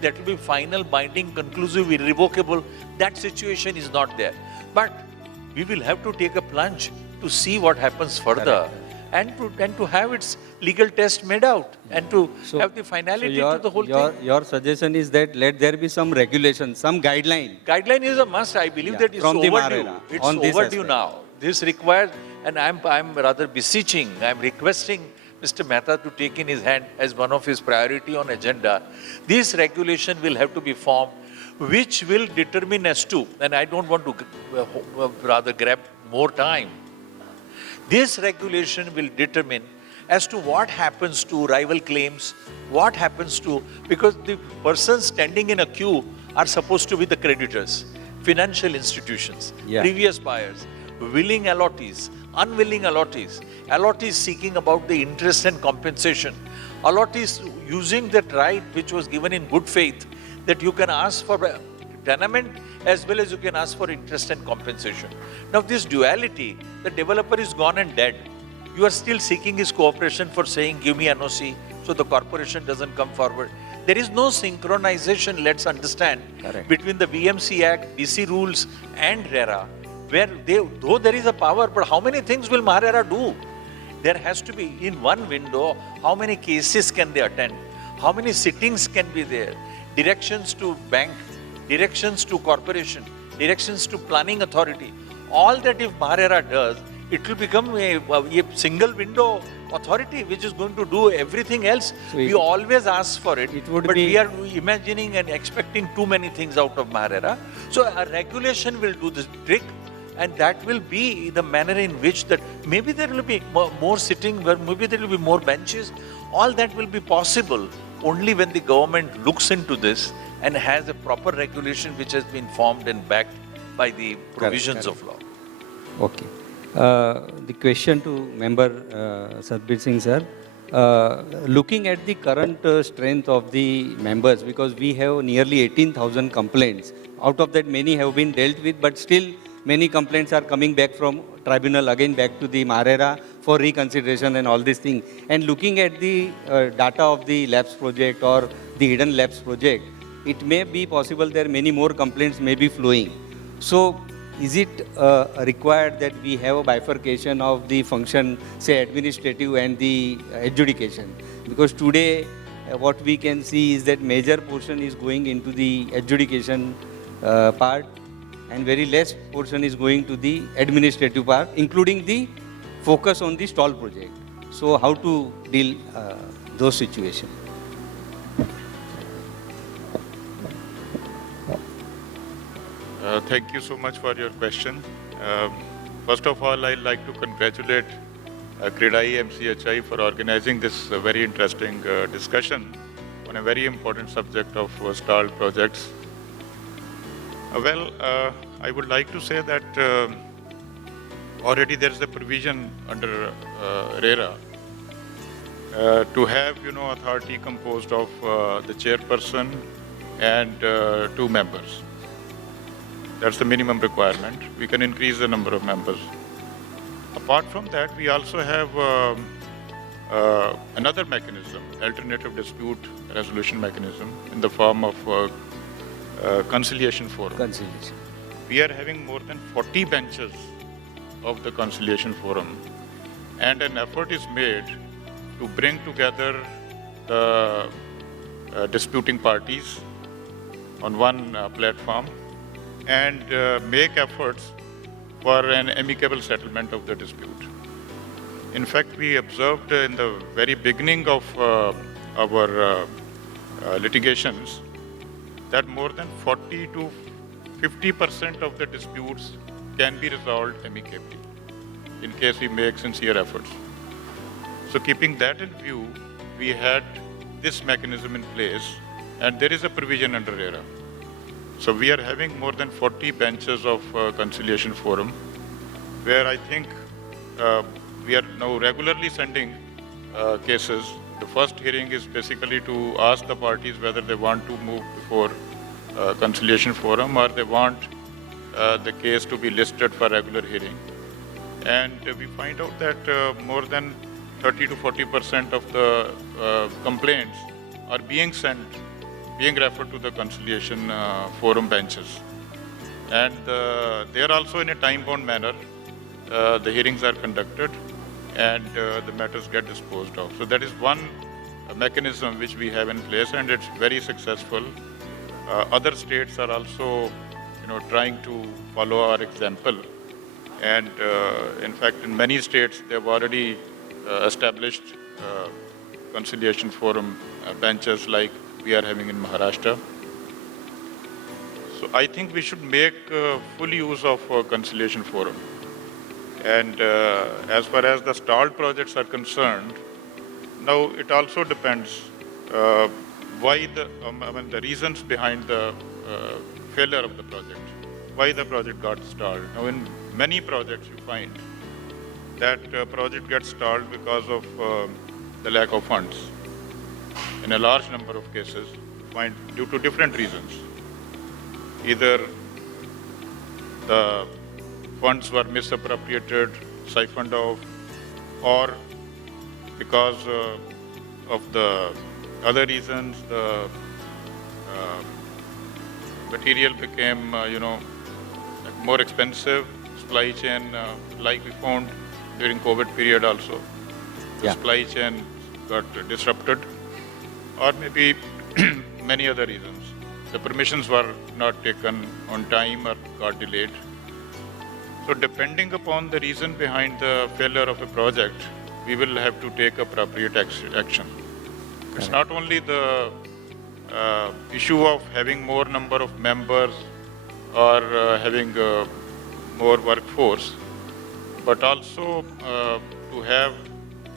that will be final, binding, conclusive, irrevocable. That situation is not there. But we will have to take a plunge to see what happens further. And to have its legal test made out and to have the finality to the whole thing. Your suggestion is that let there be some regulation, some guideline. Guideline is a must. I believe that it's overdue. It's overdue now. This requires, and I'm rather beseeching, I'm requesting Mr. Mehta to take in his hand as one of his priority on agenda. This regulation will have to be formed, which will determine as to, and I don't want to rather grab more time. This regulation will determine as to what happens to rival claims, what happens to, because the persons standing in a queue are supposed to be the creditors, financial institutions, previous buyers. willing allottees, unwilling allottees, allottees seeking about the interest and compensation, allottees using that right which was given in good faith, that you can ask for tenement as well as you can ask for interest and compensation. Now this duality, the developer is gone and dead. You are still seeking his cooperation for saying, give me NOC, so the corporation doesn't come forward. There is no synchronization, let's understand, between the BMC Act, DC rules and RERA, where though there is a power, but how many things will MahaRERA do? There has to be, in one window, how many cases can they attend? How many sittings can be there? Directions to bank, directions to corporation, directions to planning authority. All that if MahaRERA does, it will become a single window authority which is going to do everything else. So we always ask for it, but we are imagining and expecting too many things out of MahaRERA. So a regulation will do this trick, and that will be the manner in which that maybe there will be more sitting, maybe there will be more benches. All that will be possible only when the government looks into this and has a proper regulation which has been formed and backed by the provisions of law. Okay. The question to member Satbir Singh sir, looking at the current strength of the members, because we have nearly 18,000 complaints, out of that many have been dealt with, but still many complaints are coming back from tribunal again back to the MahaRERA for reconsideration and all these things. And looking at the data of the labs project or the hidden labs project, it may be possible there many more complaints may be flowing. So is it required that we have a bifurcation of the function, say administrative and the adjudication? Because today what we can see is that major portion is going into the adjudication part and very less portion is going to the administrative part, including the focus on the stall project. So how to deal those situations? Thank you so much for your question. First of all, I'd like to congratulate CREDAI MCHI for organizing this very interesting discussion on a very important subject of stalled projects. I would like to say that already there is a provision under RERA to have, authority composed of the chairperson and 2 members. That's the minimum requirement. We can increase the number of members. Apart from that, we also have another mechanism, alternative dispute resolution mechanism, in the form of conciliation forum. Conciliation. We are having more than 40 benches of the conciliation forum, and an effort is made to bring together the disputing parties on one platform and make efforts for an amicable settlement of the dispute. In fact, we observed in the very beginning of our litigations that more than 40 to 50% of the disputes can be resolved amicably in case we make sincere efforts. So keeping that in view, we had this mechanism in place, and there is a provision under RERA. So we are having more than 40 benches of conciliation forum, where I think we are now regularly sending cases. The first hearing is basically to ask the parties whether they want to move before conciliation forum or they want the case to be listed for regular hearing. And we find out that more than 30 to 40% of the complaints are being referred to the conciliation forum benches. And they are also in a time-bound manner. The hearings are conducted and the matters get disposed of. So that is one mechanism which we have in place, and it's very successful. Other states are also, trying to follow our example. And in fact, in many states, they've already established conciliation forum benches like we are having in Maharashtra. So I think we should make full use of conciliation forum. And as far as the stalled projects are concerned, now it also depends why the reasons behind the failure of the project, why the project got stalled. Now in many projects you find that project gets stalled because of the lack of funds. In a large number of cases, you find due to different reasons. Either the funds were misappropriated, siphoned off, or because of the other reasons, the material became, more expensive, supply chain, like we found during COVID period also. The supply chain got disrupted, or maybe many other reasons. The permissions were not taken on time or got delayed. So depending upon the reason behind the failure of a project, we will have to take appropriate action. It's not only the issue of having more number of members or having more workforce, but also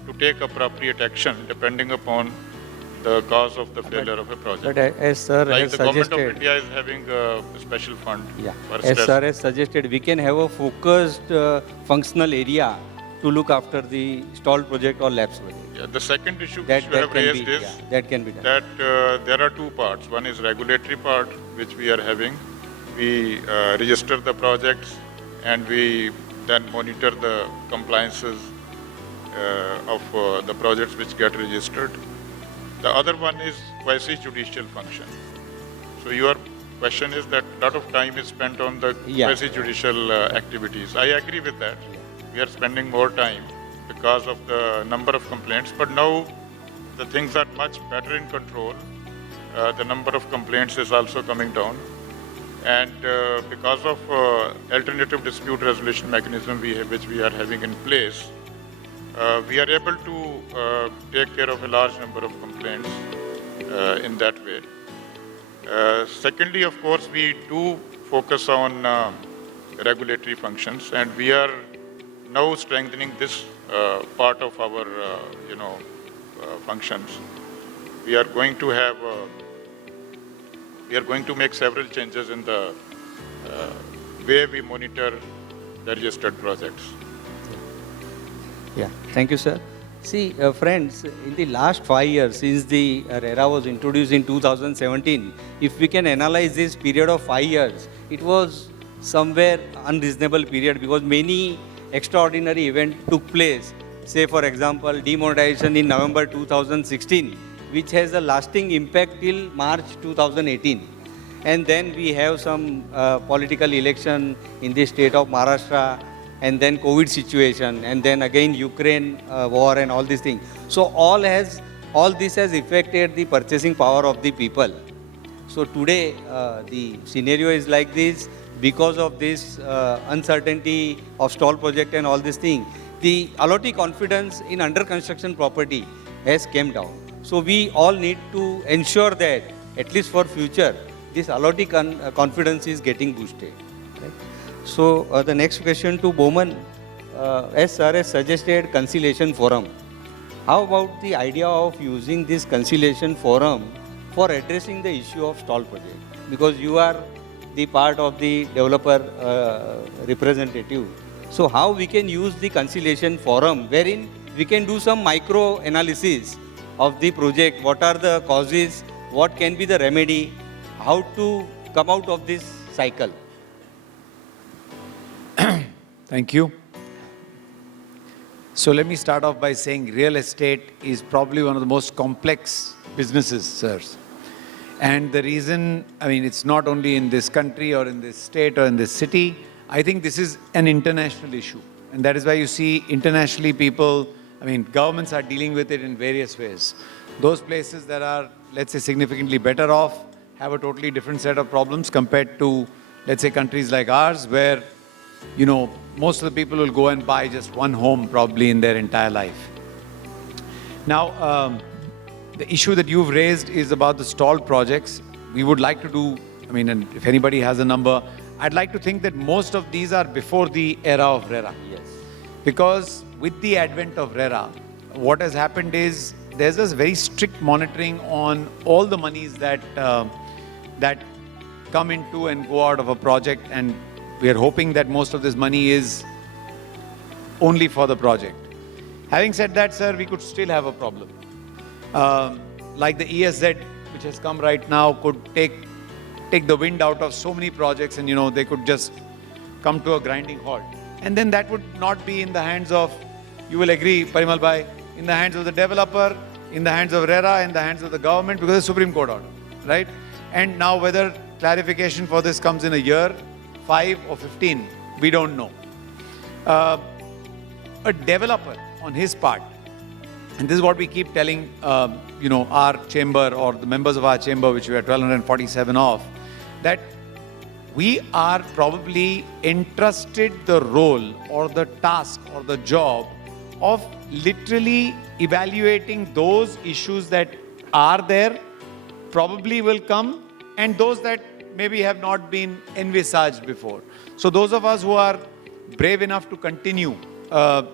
to take appropriate action depending upon the cause of the failure of a project. But as sir like has the suggested, government of India is having a special fund for as stress. sir has suggested, we can have a focused functional area to look after the stalled project or lapse project. Yeah, the second issue That- which you that have can raised be- is yeah, that can be done. that there are two parts. One is regulatory part, which we are having. We register the projects and we then monitor the compliances of the projects which get registered. The other one is quasi-judicial function. So your question is that a lot of time is spent on the quasi-judicial activities. I agree with that. We are spending more time because of the number of complaints, but now the things are much better in control. The number of complaints is also coming down. And because of alternative dispute resolution mechanism which we are having in place, we are able to take care of a large number of complaints in that way. Secondly, of course, we do focus on regulatory functions, and we are now strengthening this part of our, functions. We are going to have, we are going to make several changes in the way we monitor the registered projects. Yeah, thank you, sir. See, friends, in the last 5 years, since the RERA was introduced in 2017, if we can analyze this period of 5 years, it was somewhere unreasonable period because many extraordinary events took place. Say, for example, demonetization in November 2016, which has a lasting impact till March 2018. And then we have some political election in the state of Maharashtra, and then COVID situation, and then again Ukraine war and all these things. So all this has affected the purchasing power of the people. So today the scenario is like this because of this uncertainty of stall project and all these things. The allotee confidence in under construction property has came down. So we all need to ensure that at least for future this allotee confidence is getting boosted. Right? So the next question to Boman, as sir has suggested conciliation forum. How about the idea of using this conciliation forum for addressing the issue of stall project? Because you are the part of the developer representative. So how we can use the conciliation forum wherein we can do some micro analysis of the project, what are the causes, what can be the remedy, how to come out of this cycle. Thank you. So let me start off by saying real estate is probably one of the most complex businesses, sirs. And the reason, it's not only in this country or in this state or in this city, I think this is an international issue. And that is why you see internationally people, governments are dealing with it in various ways. Those places that are, let's say, significantly better off have a totally different set of problems compared to, let's say, countries like ours where most of the people will go and buy just one home probably in their entire life. Now, the issue that you've raised is about the stalled projects. We would like to do, and if anybody has a number, I'd like to think that most of these are before the era of RERA. Yes. Because with the advent of RERA, what has happened is there's this very strict monitoring on all the monies that come into and go out of a project, and we are hoping that most of this money is only for the project. Having said that, sir, we could still have a problem. Like the ESZ, which has come right now, could take the wind out of so many projects, and they could just come to a grinding halt. And then that would not be in the hands of, you will agree, Parimal bhai, in the hands of the developer, in the hands of RERA, in the hands of the government, because it's Supreme Court order, right? And now whether clarification for this comes in a year, 5 or 15, we don't know. A developer on his part, and this is what we keep telling, our chamber or the members of our chamber, which we are 1247 of, that we are probably entrusted the role or the task or the job of literally evaluating those issues that are there, probably will come, and those that maybe have not been envisaged before. So those of us who are brave enough to continue,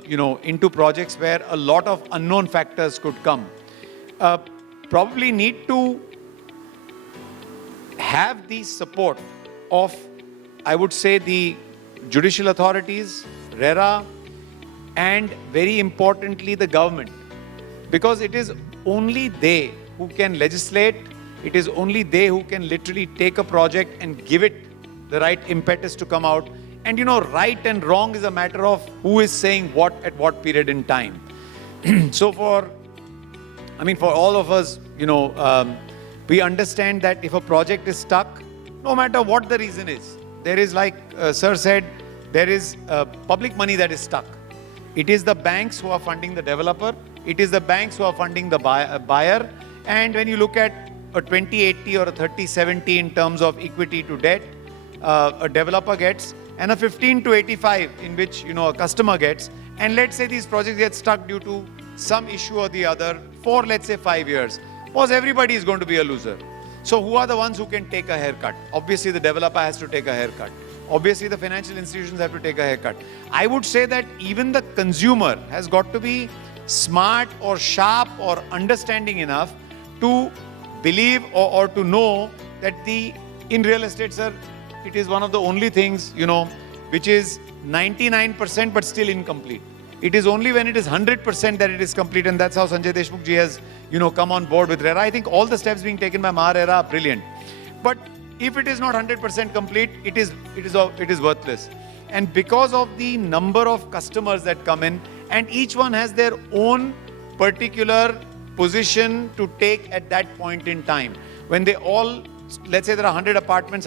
into projects where a lot of unknown factors could come, probably need to have the support of, I would say, the judicial authorities, RERA, and very importantly, the government. Because it is only they who can legislate, it is only they who can literally take a project and give it the right impetus to come out. And right and wrong is a matter of who is saying what at what period in time. So for all of us, we understand that if a project is stuck, no matter what the reason is, there is, like Sir said, there is public money that is stuck. It is the banks who are funding the developer. It is the banks who are funding the buyer. And when you look at a 20-80 or a 30-70 in terms of equity to debt, a developer gets, and a 15 to 85 in which, a customer gets. And let's say these projects get stuck due to some issue or the other for, let's say, 5 years. Because everybody is going to be a loser. So who are the ones who can take a haircut? Obviously, the developer has to take a haircut. Obviously, the financial institutions have to take a haircut. I would say that even the consumer has got to be smart or sharp or understanding enough to believe or to know that in real estate, sir, it is one of the only things, which is 99% but still incomplete. It is only when it is 100% that it is complete, and that's how Sanjay Deshmukh ji has, come on board with RERA. I think all the steps being taken by MahaRERA are brilliant. But if it is not 100% complete, it is worthless. And because of the number of customers that come in, and each one has their own particular position to take at that point in time. When they all, let's say there are 100 apartments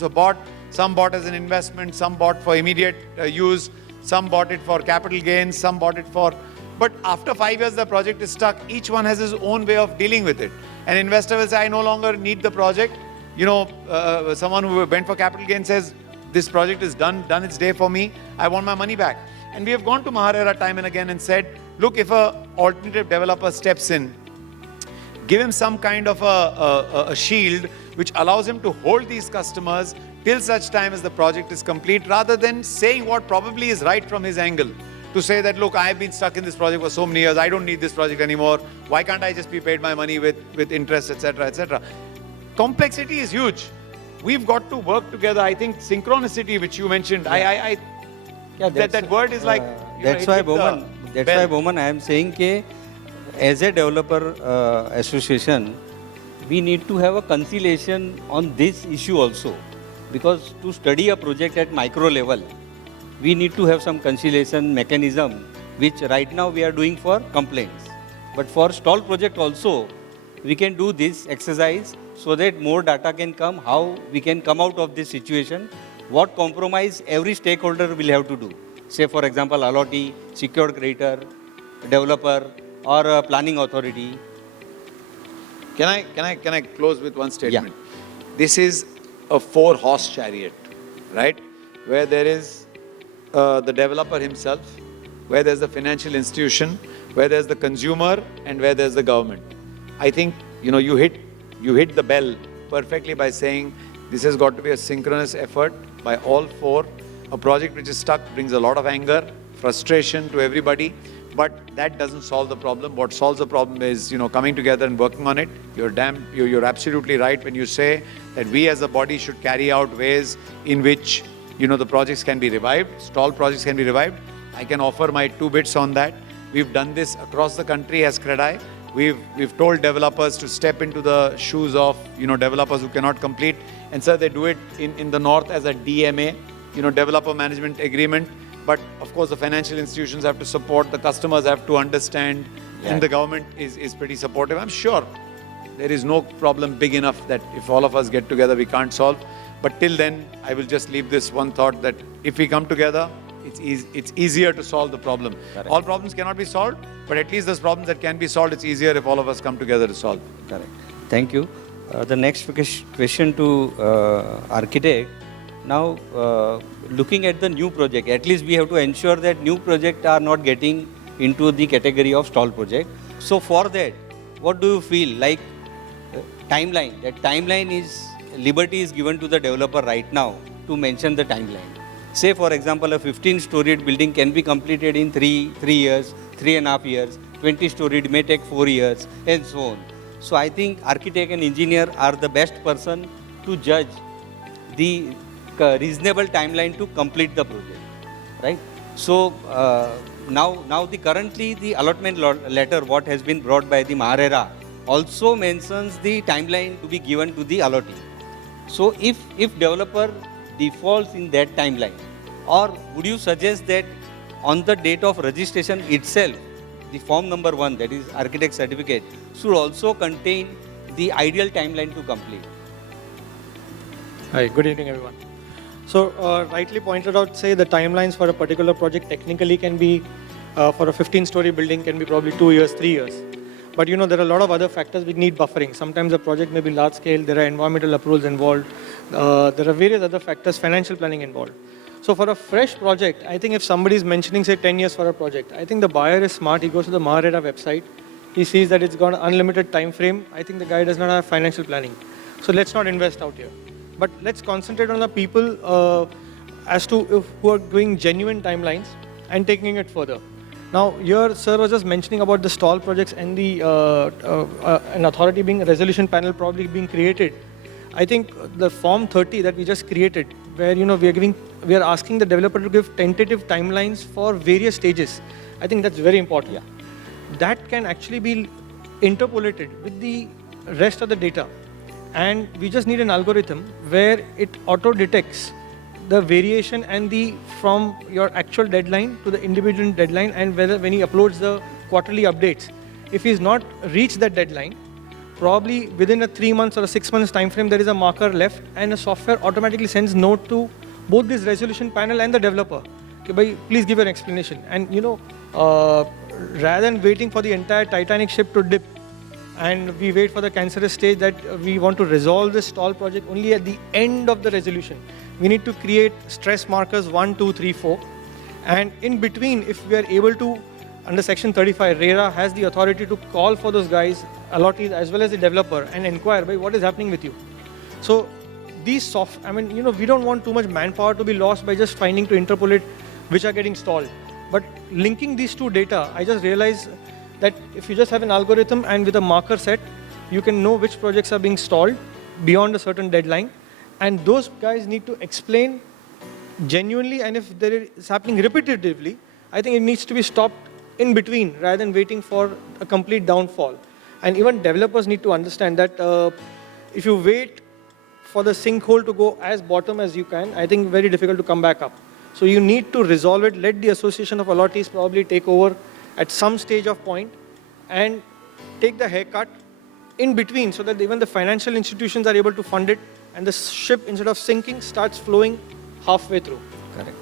were bought, some bought as an investment, some bought for immediate use, some bought it for capital gains, some bought it for... But after 5 years, the project is stuck. Each one has his own way of dealing with it. An investor will say, I no longer need the project. Someone who went for capital gain says, this project is done its day for me. I want my money back. And we have gone to MahaRERA time and again and said, look, if an alternative developer steps in, give him some kind of a shield which allows him to hold these customers till such time as the project is complete, rather than saying what probably is right from his angle. To say that, look, I have been stuck in this project for so many years, I don't need this project anymore. Why can't I just be paid my money with interest, etc., etc. Complexity is huge. We've got to work together. I think synchronicity, which you mentioned, that word is like... That's why, Boman, I am saying that as a developer association, we need to have a conciliation on this issue also. Because to study a project at micro level, we need to have some conciliation mechanism, which right now we are doing for complaints. But for stall project also, we can do this exercise so that more data can come, how we can come out of this situation, what compromise every stakeholder will have to do. Say, for example, allottee, secured creditor, developer, or a planning authority. Can I close with one statement? Yeah. This is a 4-horse chariot, right? Where there is the developer himself, where there's the financial institution, where there's the consumer, and where there's the government. I think, you hit the bell perfectly by saying this has got to be a synchronous effort by all four. A project which is stuck brings a lot of anger, frustration to everybody, but that doesn't solve the problem. What solves the problem is, coming together and working on it. You're absolutely right when you say that we as a body should carry out ways in which, the projects can be revived, stalled projects can be revived. I can offer my 2 bits on that. We've done this across the country as CREDAI. We've told developers to step into the shoes of, developers who cannot complete. And so they do it in the north as a DMA, developer management agreement. But of course, the financial institutions have to support, the customers have to understand, and the government is pretty supportive. I'm sure there is no problem big enough that if all of us get together, we can't solve. But till then, I will just leave this one thought that if we come together, it's easier to solve the problem. Correct. All problems cannot be solved, but at least those problems that can be solved, it's easier if all of us come together to solve. Correct. Thank you. The next question to architect. Now, looking at the new project, at least we have to ensure that new projects are not getting into the category of stall project. So for that, what do you feel like timeline? That timeline is, liberty is given to the developer right now to mention the timeline. Say for example, a 15-storied building can be completed in 3 years, 3.5 years, 20-storied may take 4 years, and so on. So I think architect and engineer are the best person to judge the reasonable timeline to complete the project, right? So now currently the allotment letter what has been brought by the MahaRERA also mentions the timeline to be given to the allottee. So if developer defaults in that timeline, or would you suggest that on the date of registration itself, the form number 1, that is architect certificate, should also contain the ideal timeline to complete? Hi, good evening everyone. So rightly pointed out, say the timelines for a particular project technically can be, for a 15-story building can be probably 2 years, 3 years. But there are a lot of other factors which need buffering. Sometimes the project may be large scale, there are environmental approvals involved, there are various other factors, financial planning involved. So for a fresh project, I think if somebody is mentioning say 10 years for a project, I think the buyer is smart, he goes to the MahaRERA website, he sees that it's got an unlimited time frame, I think the guy does not have financial planning. So let's not invest out here. But let's concentrate on the people as to who are doing genuine timelines and taking it further. Now, here, sir was just mentioning about the stall projects and the an authority being, a resolution panel probably being created. I think the Form 30 that we just created, where we are asking the developer to give tentative timelines for various stages. I think that's very important. Yeah. That can actually be interpolated with the rest of the data. And we just need an algorithm where it auto-detects the variation and from your actual deadline to the individual deadline, and whether when he uploads the quarterly updates, if he's not reached that deadline, probably within a 3 months or a 6 months time frame, there is a marker left, and the software automatically sends note to both this resolution panel and the developer. Okay, please give an explanation. And rather than waiting for the entire Titanic ship to dip, and we wait for the cancerous stage that we want to resolve this stall project only at the end of the resolution. We need to create stress markers 1, 2, 3, 4. And in between, if we are able to, under Section 35, RERA has the authority to call for those guys, allottees, as well as the developer, and inquire by what is happening with you. So these we don't want too much manpower to be lost by just finding to interpolate which are getting stalled. But linking these two data, I just realized that if you just have an algorithm and with a marker set, you can know which projects are being stalled beyond a certain deadline. And those guys need to explain genuinely, and if there is happening repetitively, I think it needs to be stopped in between rather than waiting for a complete downfall. And even developers need to understand that if you wait for the sinkhole to go as bottom as you can, I think very difficult to come back up. So you need to resolve it, let the Association of Allottees probably take over at some stage of point and take the haircut in between, so that even the financial institutions are able to fund it, and the ship, instead of sinking, starts flowing halfway through. Correct.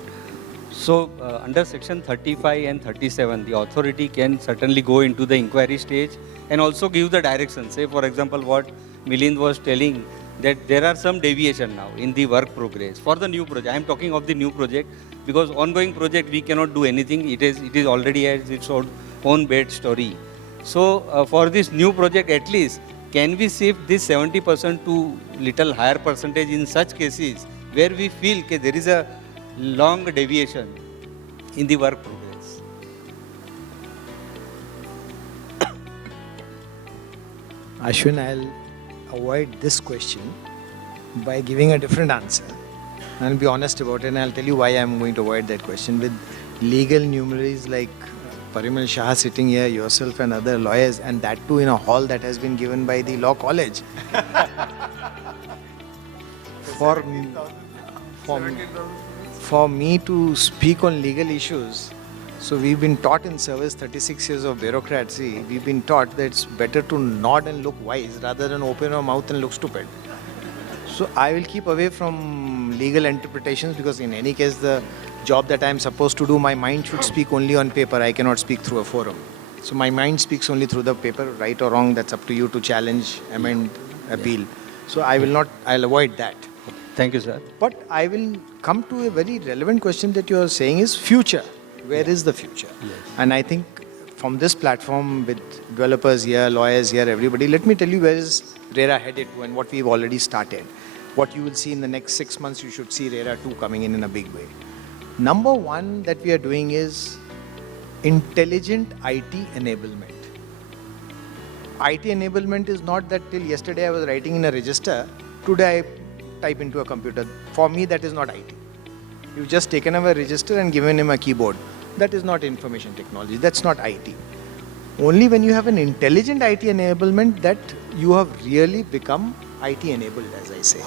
So under Section 35 and 37, the authority can certainly go into the inquiry stage and also give the direction. Say for example, what Milind was telling, that there are some deviation now in the work progress for the new project. I am talking of the new project, because ongoing project we cannot do anything. It is already has its own bad story. So for this new project, at least can we shift this 70% to little higher percentage in such cases where we feel that there is a long deviation in the work progress? Ashwin, I'll avoid this question by giving a different answer. I'll be honest about it, and I'll tell you why I'm going to avoid that question. With legal numeraries like Parimal, Shah sitting here, yourself and other lawyers, and that too in a hall that has been given by the law college. For me to speak on legal issues, so we've been taught in service 36 years of bureaucracy, we've been taught that it's better to nod and look wise rather than open your mouth and look stupid. So I will keep away from legal interpretations because in any case the job that I'm supposed to do, my mind should speak only on paper. I cannot speak through a forum. So my mind speaks only through the paper, right or wrong, that's up to you to challenge, amend, appeal. So I'll avoid that. Thank you, sir. But I will come to a very relevant question that you are saying is future. Where is the future? Yes. And I think from this platform with developers here, lawyers here, everybody, let me tell you where is RERA headed to and what we've already started. What you will see in the next 6 months, you should see RERA 2 coming in a big way. Number one that we are doing is intelligent IT enablement. IT enablement is not that till yesterday I was writing in a register, today I type into a computer. For me, that is not IT. You've just taken away a register and given him a keyboard. That is not information technology. That's not IT. Only when you have an intelligent IT enablement that you have really become IT enabled, as I say.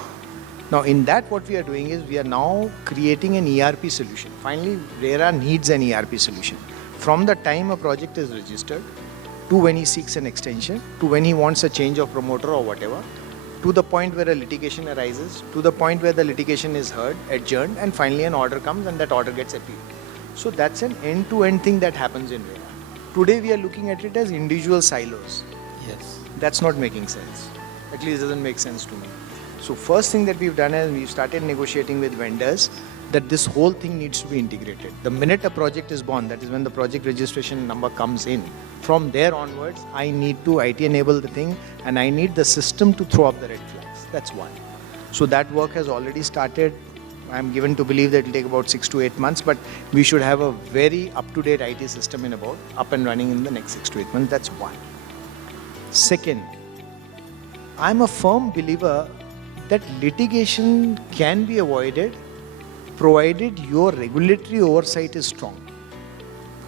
Now, in that, what we are doing is we are now creating an ERP solution. Finally, RERA needs an ERP solution. From the time a project is registered, to when he seeks an extension, to when he wants a change of promoter or whatever, to the point where a litigation arises, to the point where the litigation is heard, adjourned, and finally an order comes and that order gets appealed. So that's an end-to-end thing that happens in RERA. Today we are looking at it as individual silos. Yes. That's not making sense. At least it doesn't make sense to me. So first thing that we've done is we've started negotiating with vendors that this whole thing needs to be integrated. The minute a project is born, that is when the project registration number comes in, from there onwards, I need to IT enable the thing and I need the system to throw up the red flags. That's one. So that work has already started. I'm given to believe that it will take about 6 to 8 months, but we should have a very up-to-date IT system in about up and running in the next 6 to 8 months. That's one. Second, I'm a firm believer that litigation can be avoided provided your regulatory oversight is strong.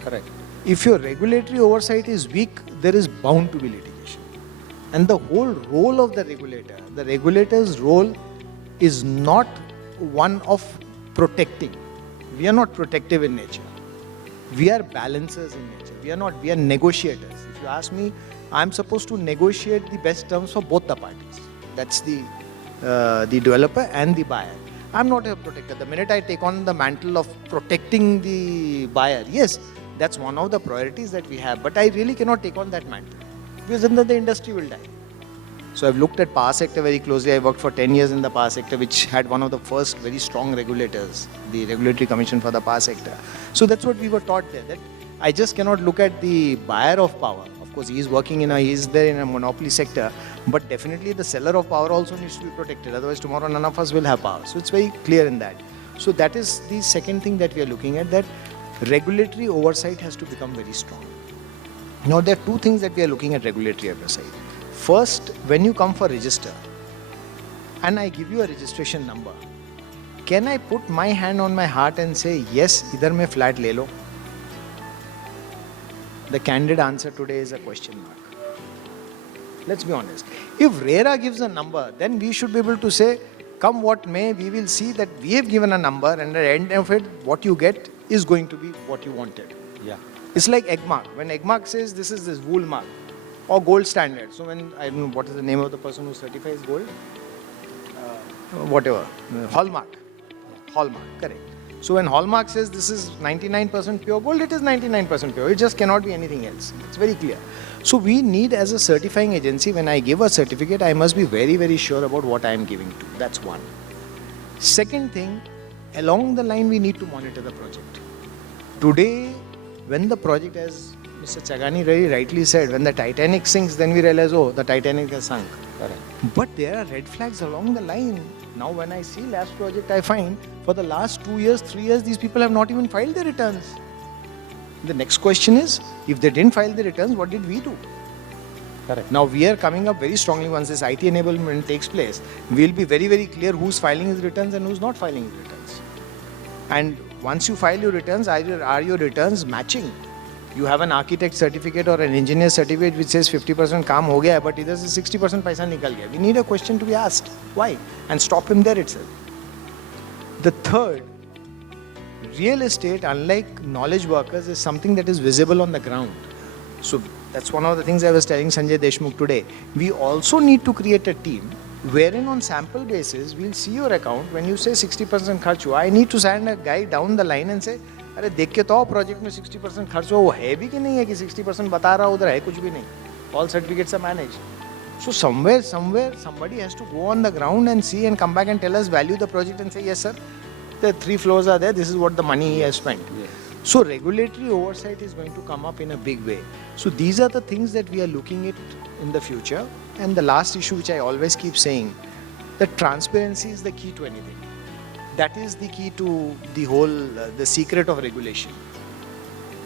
Correct. If your regulatory oversight is weak, there is bound to be litigation. And the whole role of the regulator's role is not one of protecting. We are not protective in nature. We are balancers in nature. We are negotiators. If you ask me, I'm supposed to negotiate the best terms for both the parties. That's the developer and the buyer. I'm not a protector. The minute I take on the mantle of protecting the buyer, yes, that's one of the priorities that we have, but I really cannot take on that mantle because then the industry will die. So I've looked at power sector very closely. I worked for 10 years in the power sector, which had one of the first very strong regulators, the Regulatory Commission for the Power Sector. So that's what we were taught there, that I just cannot look at the buyer of power. Of course, he is there in a monopoly sector, but definitely the seller of power also needs to be protected. Otherwise, tomorrow none of us will have power. So it's very clear in that. So that is the second thing that we are looking at, that regulatory oversight has to become very strong. Now, there are two things that we are looking at regulatory oversight. First, when you come for register, and I give you a registration number, can I put my hand on my heart and say, yes, idhar mein flat le lo? The candid answer today is a question mark. Let's be honest. If RERA gives a number, then we should be able to say, come what may, we will see that we have given a number and at the end of it, what you get is going to be what you wanted. Yeah. It's like egg mark. When egg mark says this is this wool mark or gold standard. So when, I don't know what is the name of the person who certifies gold? Hallmark. Hallmark, correct. So when Hallmark says this is 99% pure gold, it is 99% pure. It just cannot be anything else. It's very clear. So we need, as a certifying agency, when I give a certificate, I must be very, very sure about what I am giving to. That's one. Second thing, along the line, we need to monitor the project. Today, when the project, as Mr. Changani very rightly said, when the Titanic sinks, then we realize, oh, the Titanic has sunk. Correct. But there are red flags along the line. Now, when I see last project, I find for the last 2 years, 3 years, these people have not even filed their returns. The next question is, if they didn't file the returns, what did we do? Correct. Now, we are coming up very strongly once this IT enablement takes place. We'll be very, very clear who's filing his returns and who's not filing his returns. And once you file your returns, are your returns matching? You have an architect certificate or an engineer certificate which says 50% काम हो गया है, but इधर से 60% पैसा निकल गया. We need a question to be asked. Why? And stop him there itself. The third, real estate, unlike knowledge workers, is something that is visible on the ground. So that's one of the things I was telling Sanjay Deshmukh today. We also need to create a team wherein on sample basis, we'll see your account. When you say 60% खर्च हुआ, I need to send a guy down the line and say, अरे देख के तो project में 60% खर्च हुआ, वो है भी कि नहीं है कि 60% बता रहा उधर है कुछ भी नहीं. All certificates are managed. So somewhere, somebody has to go on the ground and see and come back and tell us, value the project and say, yes sir, the 3 floors are there, this is what the money he has spent. Yes. So regulatory oversight is going to come up in a big way. So these are the things that we are looking at in the future. And the last issue which I always keep saying, that transparency is the key to anything. That is the key to the whole, the secret of regulation.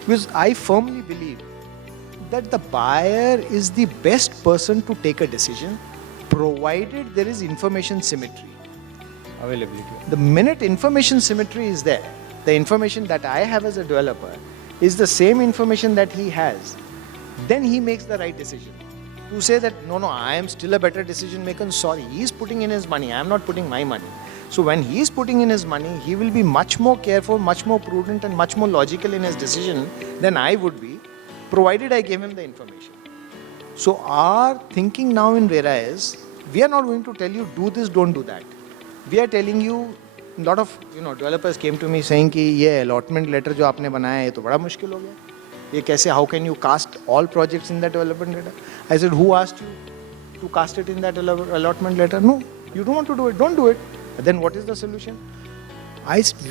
Because I firmly believe that the buyer is the best person to take a decision, provided there is information symmetry. Availability. The minute information symmetry is there, the information that I have as a developer is the same information that he has, then he makes the right decision. To say that, no, I am still a better decision maker, sorry, he is putting in his money, I am not putting my money. So when he is putting in his money, he will be much more careful, much more prudent and much more logical in his decision than I would be, provided I gave him the information. So our thinking now in RERA is, we are not going to tell you do this, don't do that. We are telling you, a lot of developers came to me saying कि ये allotment letter जो आपने बनाया है ये तो बड़ा मुश्किल हो गया. ये कैसे, how can you cast all projects in that development letter? I said, who asked you to cast it in that allotment letter? No, you don't want to do it, don't do it. Then what is the solution?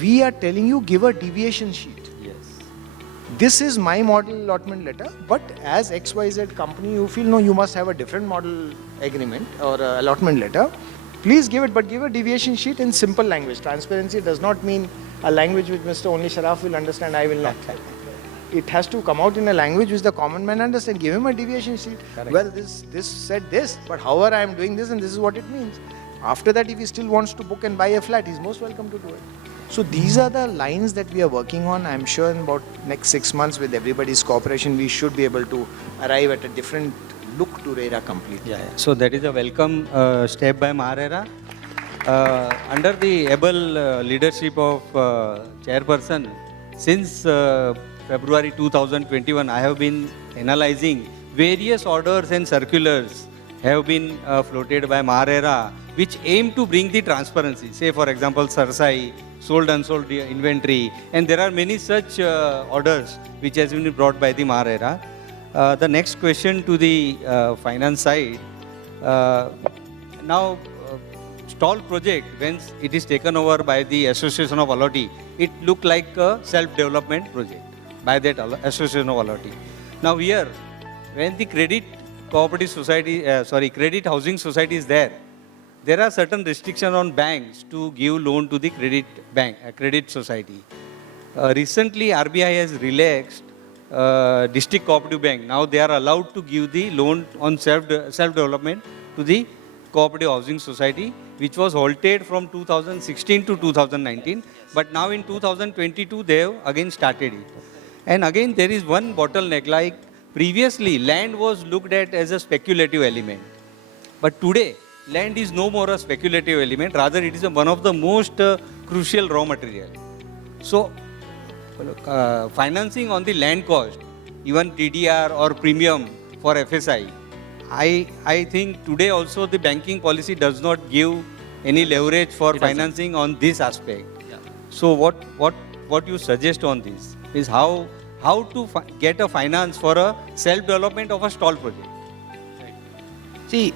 We are telling you, give a deviation sheet. Yes. This is my model allotment letter, but as XYZ company, you feel, no, you must have a different model agreement or allotment letter. Please give it, but give a deviation sheet in simple language. Transparency does not mean a language which Mr. Only Shroff will understand, I will not. It has to come out in a language which the common man understands. Give him a deviation sheet. Correct. Well, this said this, but however I am doing this and this is what it means. After that, if he still wants to book and buy a flat, he's most welcome to do it. So these are the lines that we are working on. I'm sure in about next 6 months with everybody's cooperation, we should be able to arrive at a different look to RERA completely. Yeah. So that is a welcome step by MahaRERA. Under the able leadership of chairperson, since February 2021, I have been analyzing various orders and circulars have been floated by MahaRERA, which aim to bring the transparency. Say, for example, Sarsai, sold unsold inventory, and there are many such orders which has been brought by the MahaRERA. The next question to the finance side. Now, stall project, when it is taken over by the Association of Allotee, it looked like a self-development project by that Association of Allotee. Now here, when the credit cooperative society, credit housing society is there, there are certain restrictions on banks to give loan to the credit society. Recently, RBI has relaxed district cooperative bank. Now they are allowed to give the loan on self-development to the cooperative housing society, which was halted from 2016 to 2019. But now in 2022, they have again started it. And again, there is one bottleneck, like previously, land was looked at as a speculative element. But today, land is no more a speculative element, rather it is one of the most crucial raw material. So, financing on the land cost, even TDR or premium for FSI, I think today also the banking policy does not give any leverage for financing on this aspect. Yeah. So what you suggest on this is how to get a finance for a self-development of a stall project? Right. See,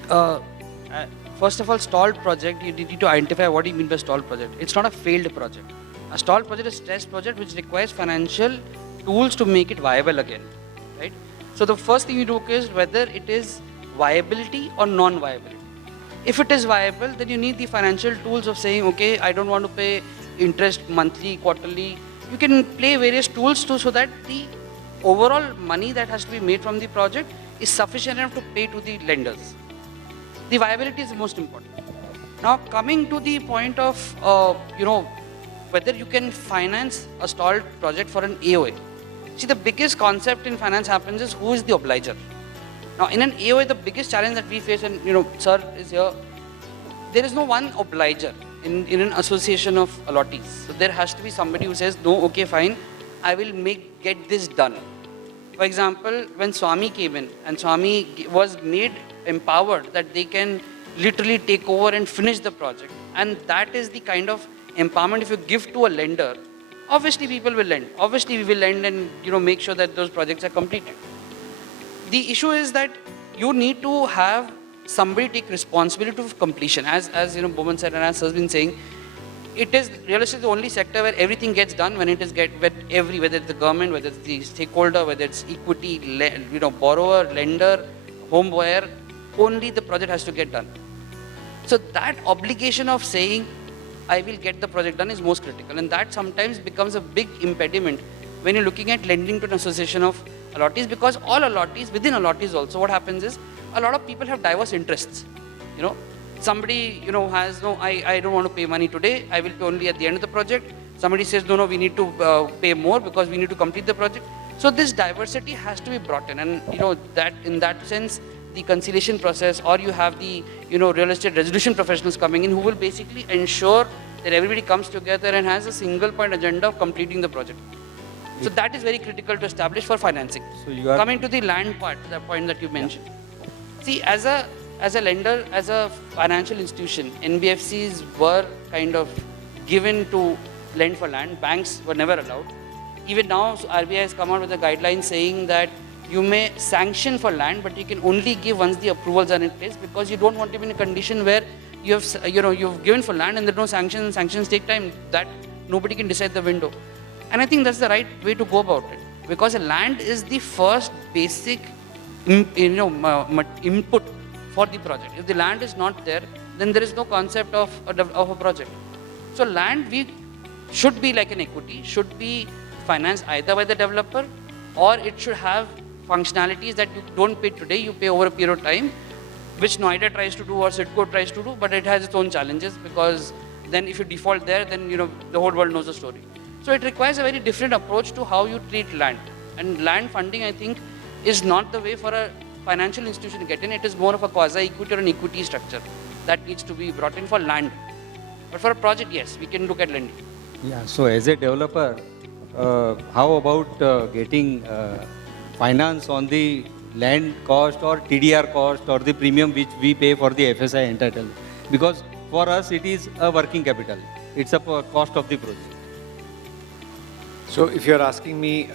first of all, stalled project, you need to identify what you mean by stalled project. It's not a failed project. A stalled project is a stressed project which requires financial tools to make it viable again, right? So the first thing you look is whether it is viability or non-viability. If it is viable, then you need the financial tools of saying, okay, I don't want to pay interest monthly, quarterly. You can play various tools so that the overall money that has to be made from the project is sufficient enough to pay to the lenders. The viability is the most important. Now, coming to the point of, whether you can finance a stalled project for an AOA. See, the biggest concept in finance happens is who is the obliger. Now, in an AOA, the biggest challenge that we face, and sir is here, there is no one obliger in an association of allottees. So there has to be somebody who says, no, okay, fine, I will get this done. For example, when Swami came in, and Swami was made empowered that they can literally take over and finish the project. And that is the kind of empowerment if you give to a lender. Obviously, people will lend. Obviously, we will lend and make sure that those projects are completed. The issue is that you need to have somebody take responsibility of completion. As Boman said and as has been saying, it is realistically the only sector where everything gets done when it is whether it's the government, whether it's the stakeholder, whether it's equity, borrower, lender, home buyer, only the project has to get done. So that obligation of saying, I will get the project done is most critical, and that sometimes becomes a big impediment when you're looking at lending to an association of allottees, because all allottees, within allottees also, what happens is a lot of people have diverse interests. Somebody, has no, I don't want to pay money today, I will pay only at the end of the project. Somebody says, no, we need to pay more because we need to complete the project. So this diversity has to be brought in, and that in that sense, the conciliation process, or you have the real estate resolution professionals coming in who will basically ensure that everybody comes together and has a single point agenda of completing the project. So that is very critical to establish for financing. So you are coming to the land part, the point that you mentioned. See, as a lender, as a financial institution, NBFCs were kind of given to lend for land. Banks were never allowed. Even now, RBI has come out with a guideline saying that you may sanction for land, but you can only give once the approvals are in place, because you don't want to be in a condition where you have, you've given for land and there's no sanctions, and sanctions take time, that nobody can decide the window. And I think that's the right way to go about it, because land is the first basic, input for the project. If the land is not there, then there is no concept of a project. So land should be like an equity, should be financed either by the developer, or it should have functionalities that you don't pay today, you pay over a period of time, which Noida tries to do or Sidco tries to do, but it has its own challenges, because then if you default there, then the whole world knows the story. So it requires a very different approach to how you treat land. And land funding, I think, is not the way for a financial institution to get in. It is more of a quasi-equity or an equity structure that needs to be brought in for land. But for a project, yes, we can look at lending. Yeah, so as a developer, how about getting finance on the land cost or TDR cost or the premium which we pay for the FSI entitlement? Because for us it is a working capital. It's a cost of the project. So if you're asking me,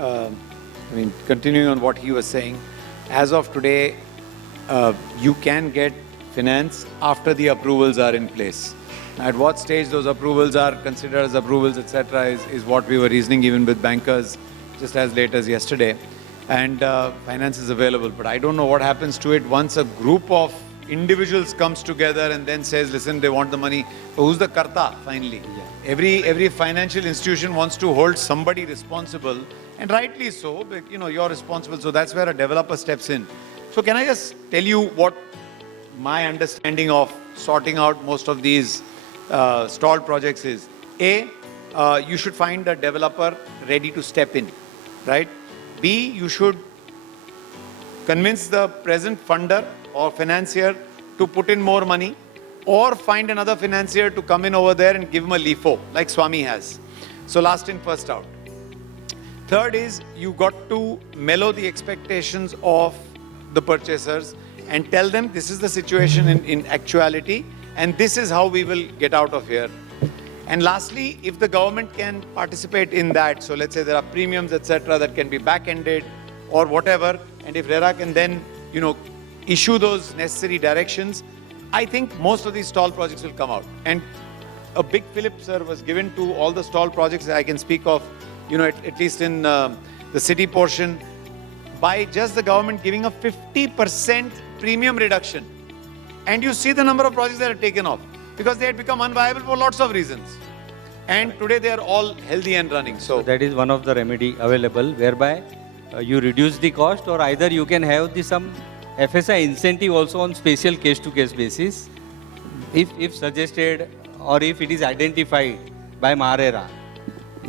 continuing on what he was saying, as of today, you can get finance after the approvals are in place. At what stage those approvals are considered as approvals, etc., is what we were reasoning even with bankers just as late as yesterday. And finance is available, but I don't know what happens to it once a group of individuals comes together and then says, listen, they want the money. So who's the karta finally? Yeah. Every financial institution wants to hold somebody responsible, and rightly so, but, you're responsible. So that's where a developer steps in. So can I just tell you what my understanding of sorting out most of these stalled projects is? A, you should find a developer ready to step in, right? B, you should convince the present funder or financier to put in more money, or find another financier to come in over there and give him a LIFO, like Swami has. So last in, first out. Third is, you got to mellow the expectations of the purchasers and tell them this is the situation in actuality, and this is how we will get out of here. And lastly, if the government can participate in that, so let's say there are premiums, etc., that can be back-ended or whatever, and if RERA can then, issue those necessary directions, I think most of these stall projects will come out. And a big fillip, sir, was given to all the stall projects that I can speak of, at least in the city portion, by just the government giving a 50% premium reduction. And you see the number of projects that are taken off, because they had become unviable for lots of reasons. And today they are all healthy and running. So that is one of the remedy available, whereby you reduce the cost, or either you can have some FSI incentive also on special case-to-case basis, if suggested or if it is identified by MahaRERA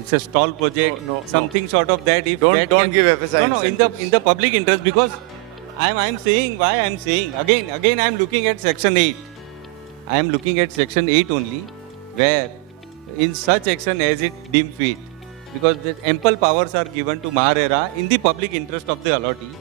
it's a stall project, something sort of that. If Don't that don't give FSI No, in the public interest, because I'm saying why I'm saying again I'm looking at section 8. I am looking at section 8 only, where in such action as it deem fit, because the ample powers are given to MahaRERA in the public interest of the allottee.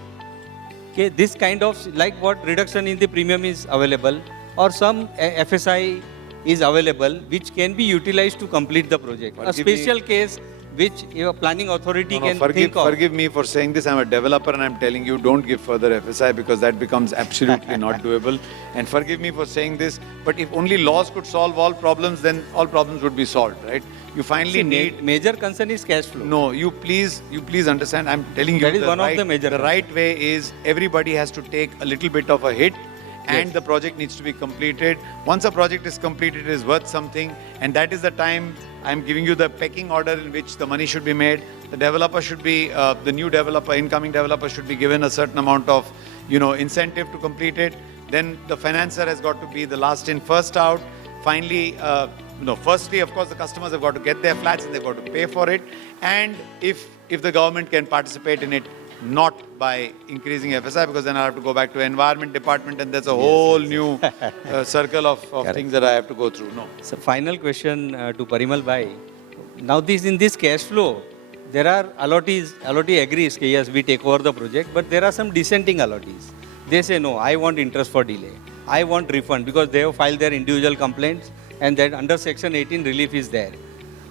Okay, this kind of, like what reduction in the premium is available, or some FSI is available, which can be utilized to complete the project. A special case which your planning authority can think of. Forgive me for saying this. I'm a developer and I'm telling you, don't give further FSI because that becomes absolutely not doable. And forgive me for saying this, but if only laws could solve all problems, then all problems would be solved, right? You finally need... Major concern is cash flow. No, you please understand. I'm telling you, that is one of the major the right way is everybody has to take a little bit of a hit, and the project needs to be completed. Once a project is completed, it is worth something, and that is the time I'm giving you the pecking order in which the money should be made. The developer should be, the new developer, incoming developer should be given a certain amount of, incentive to complete it. Then the financer has got to be the last in, first out. Finally, firstly, of course, the customers have got to get their flats and they've got to pay for it. And if the government can participate in it, not by increasing FSI, because then I have to go back to environment department and there's a whole new circle of things that I have to go through. No. So final question to Parimal bhai. Now in this cash flow, there are allottee agrees, okay, yes, we take over the project, but there are some dissenting allottees. They say, no, I want interest for delay. I want refund, because they have filed their individual complaints and that under section 18 relief is there.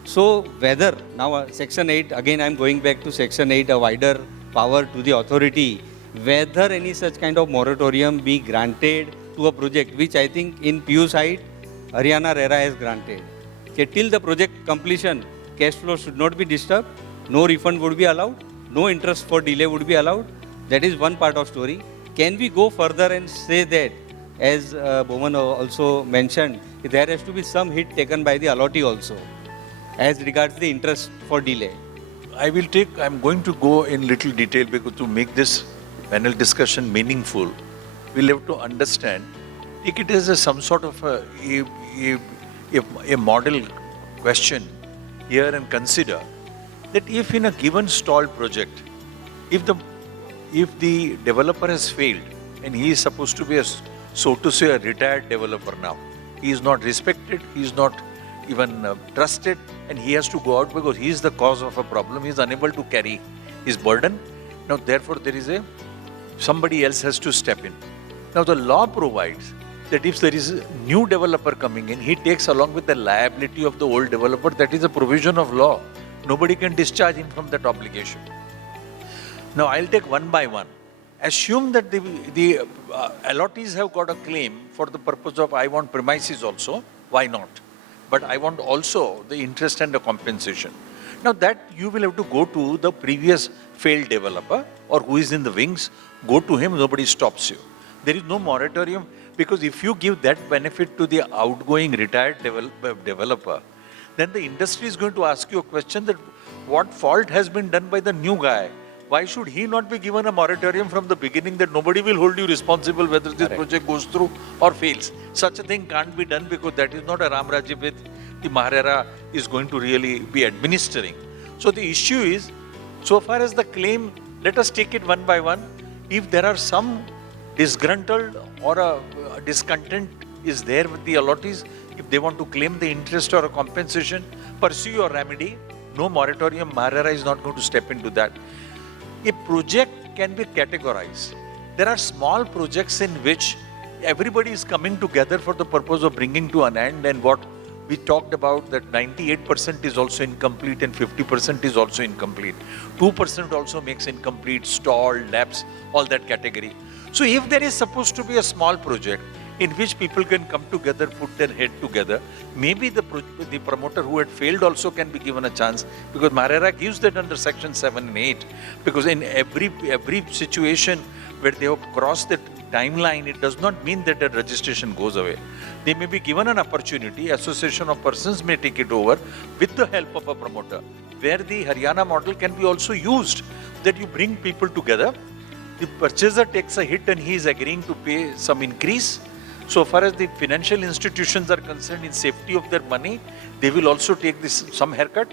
So whether now section 8, again I'm going back to section 8, a wider power to the authority, whether any such kind of moratorium be granted to a project, which I think in PU side, Haryana RERA has granted. Okay, till the project completion, cash flow should not be disturbed, no refund would be allowed, no interest for delay would be allowed. That is one part of story. Can we go further and say that, as Boman also mentioned, there has to be some hit taken by the allottee also, as regards the interest for delay? I'm going to go in little detail, because to make this panel discussion meaningful, we'll have to understand, take it as some sort of a model question here, and consider that if in a given stalled project, if the developer has failed and he is supposed to be so to say a retired developer now, he is not respected, he is not even trusted, and he has to go out because he is the cause of a problem. He is unable to carry his burden. Now, therefore, somebody else has to step in. Now, the law provides that if there is a new developer coming in, he takes along with the liability of the old developer. That is a provision of law. Nobody can discharge him from that obligation. Now, I'll take one by one. Assume that the allottees have got a claim for the purpose of, I want premises also. Why not? But I want also the interest and the compensation. Now that you will have to go to the previous failed developer or who is in the wings, go to him, nobody stops you. There is no moratorium, because if you give that benefit to the outgoing retired developer, then the industry is going to ask you a question that what fault has been done by the new guy? Why should he not be given a moratorium from the beginning, that nobody will hold you responsible whether this project goes through or fails? Such a thing can't be done, because that is not a Ram Rajya with the MahaRERA is going to really be administering. So the issue is, so far as the claim, let us take it one by one. If there are some disgruntled or a discontent is there with the allottees, if they want to claim the interest or a compensation, pursue your remedy. No moratorium, MahaRERA is not going to step into that. A project can be categorized. There are small projects in which everybody is coming together for the purpose of bringing to an end, and what we talked about, that 98% is also incomplete and 50% is also incomplete. 2% also makes incomplete, stalled, lapse, all that category. So if there is supposed to be a small project in which people can come together, put their head together, maybe the promoter who had failed also can be given a chance, because MahaRERA gives that under section 7 and 8, because in every situation where they have crossed the timeline, it does not mean that the registration goes away. They may be given an opportunity, association of persons may take it over with the help of a promoter, where the Haryana model can be also used, that you bring people together, the purchaser takes a hit and he is agreeing to pay some increase. So far as the financial institutions are concerned, in safety of their money, they will also take some haircut.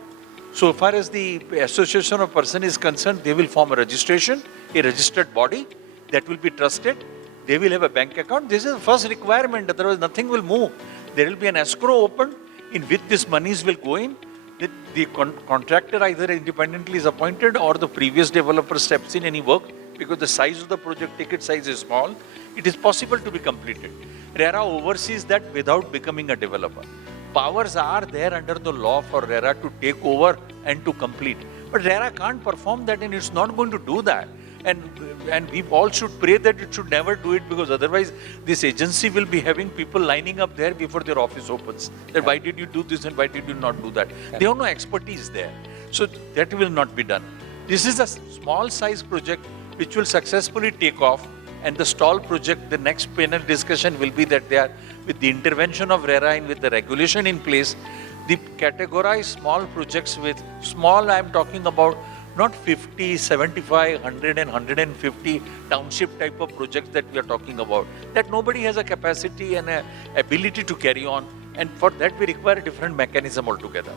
So far as the association of person is concerned, they will form a registration, a registered body that will be trusted. They will have a bank account. This is the first requirement, otherwise nothing will move. There will be an escrow open in which these monies will go in. The contractor either independently is appointed or the previous developer steps in any work, because the size of the project, ticket size is small. It is possible to be completed. RERA oversees that without becoming a developer. Powers are there under the law for RERA to take over and to complete. But RERA can't perform that, and it's not going to do that. And we all should pray that it should never do it, because otherwise this agency will be having people lining up there before their office opens. That why did you do this and why did you not do that? They have no expertise there. So that will not be done. This is a small size project which will successfully take off, and the stall project, the next panel discussion will be that they are, with the intervention of RERA and with the regulation in place, the categorize small projects with small, I am talking about not 50, 75, 100 and 150 township type of projects that we are talking about, that nobody has a capacity and a ability to carry on, and for that we require a different mechanism altogether.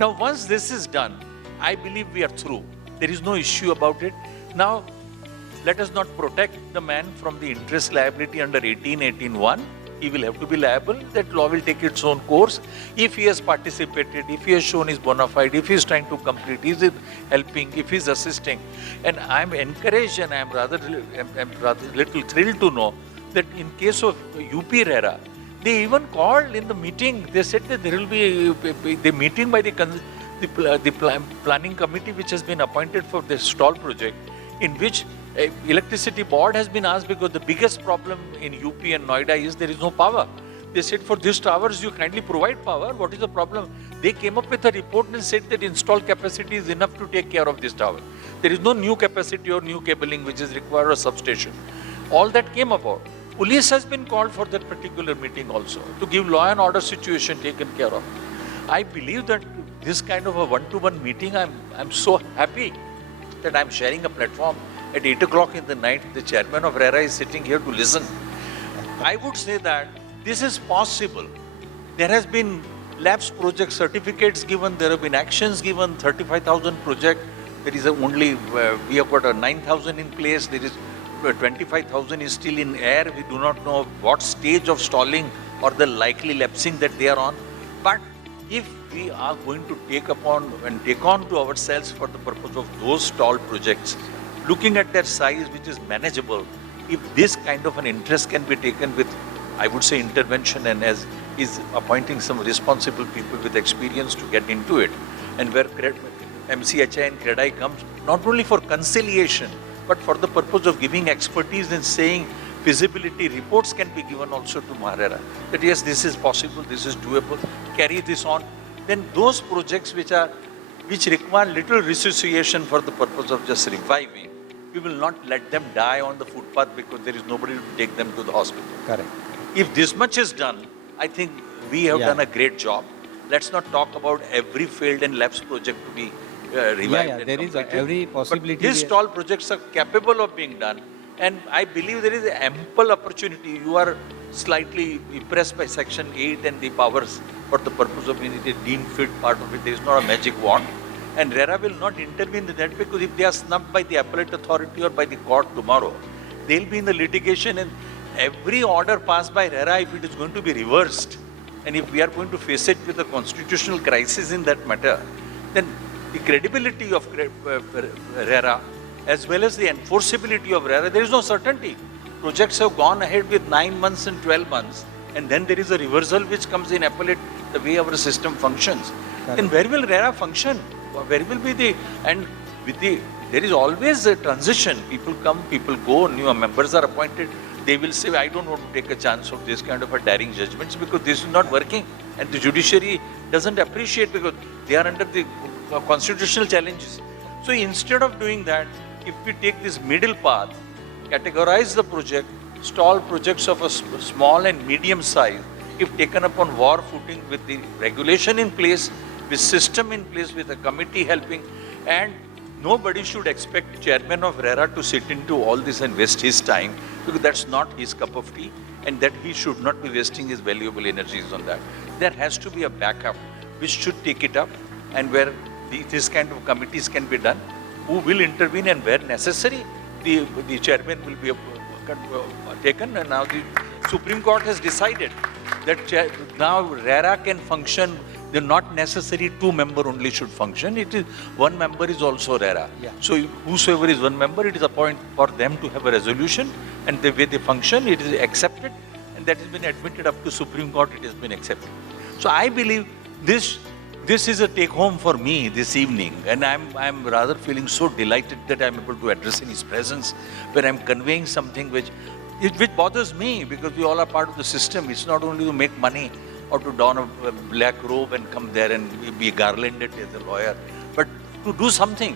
Now once this is done, I believe we are through. There is no issue about it. Now let us not protect the man from the interest liability under 18.18.1. He will have to be liable. That law will take its own course. If he has participated, if he has shown his bona fide, if he is trying to complete, is it helping, if he is assisting. And I am encouraged, and I am rather little thrilled to know that in case of UP RERA, they even called in the meeting, they said that there will be the meeting by the planning committee which has been appointed for the stall project, in which electricity board has been asked, because the biggest problem in UP and Noida is there is no power. They said for these towers you kindly provide power. What is the problem? They came up with a report and said that installed capacity is enough to take care of this tower. There is no new capacity or new cabling which is required, or substation. All that came about. Police has been called for that particular meeting also, to give law and order situation taken care of. I believe that this kind of a one-to-one meeting, I'm so happy that I'm sharing a platform. At 8 o'clock in the night, the chairman of RERA is sitting here to listen. I would say that this is possible. There has been labs project certificates given, there have been actions given, 35,000 project. There is only, we have got a 9,000 in place. There is 25,000 is still in air. We do not know what stage of stalling or the likely lapsing that they are on. But if we are going to take upon and take on to ourselves for the purpose of those stalled projects, looking at their size, which is manageable, if this kind of an interest can be taken with, I would say, intervention, and as is appointing some responsible people with experience to get into it, and where MCHI and CREDAI comes, not only for conciliation, but for the purpose of giving expertise and saying feasibility reports can be given also to MahaRERA, that yes, this is possible, this is doable, carry this on, then those projects which require little resuscitation for the purpose of just reviving, we will not let them die on the footpath because there is nobody to take them to the hospital. Correct. If this much is done, I think we have done a great job. Let's not talk about every failed and lapsed project to be revived. There is every possibility. But these stall projects are capable of being done, and I believe there is ample opportunity. You are slightly impressed by Section 8 and the powers for the purpose of being the deemed fit part of it. There is not a magic wand. And RERA will not intervene in that, because if they are snubbed by the appellate authority or by the court tomorrow, they will be in the litigation, and every order passed by RERA, if it is going to be reversed, and if we are going to face it with a constitutional crisis in that matter, then the credibility of RERA as well as the enforceability of RERA, there is no certainty. Projects have gone ahead with 9 months and 12 months, and then there is a reversal which comes in appellate, the way our system functions. Then where will RERA function? Where will be the, and with the, there is always a transition. People come, people go, new members are appointed. They will say, I don't want to take a chance of this kind of a daring judgments because this is not working. And the judiciary doesn't appreciate because they are under the constitutional challenges. So instead of doing that, if we take this middle path, categorize the project, stall projects of a small and medium size, if taken upon war footing with the regulation in place, with system in place, with a committee helping, and nobody should expect chairman of RERA to sit into all this and waste his time, because that's not his cup of tea, and that he should not be wasting his valuable energies on that. There has to be a backup which should take it up, and where this kind of committees can be done, who will intervene, and where necessary, the chairman will be taken. And now the Supreme Court has decided that now RERA can function. They're not necessary 2-member only should function. It is 1 member is also RERA. Yeah. So whosoever is 1 member, it is a point for them to have a resolution, and the way they function, it is accepted, and that has been admitted up to Supreme Court. It has been accepted. So I believe this is a take home for me this evening, and I'm rather feeling so delighted that I'm able to address in his presence, where I'm conveying something which bothers me, because we all are part of the system. It's not only to make money or to don a black robe and come there and be garlanded as a lawyer, but to do something.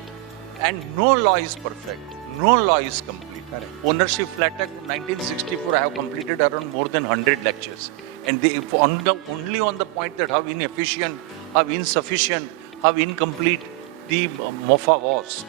And no law is perfect. No law is complete. Correct. Ownership Flat Act 1964, I have completed around more than 100 lectures. And only on the point that how inefficient, how insufficient, how incomplete the MOFA was.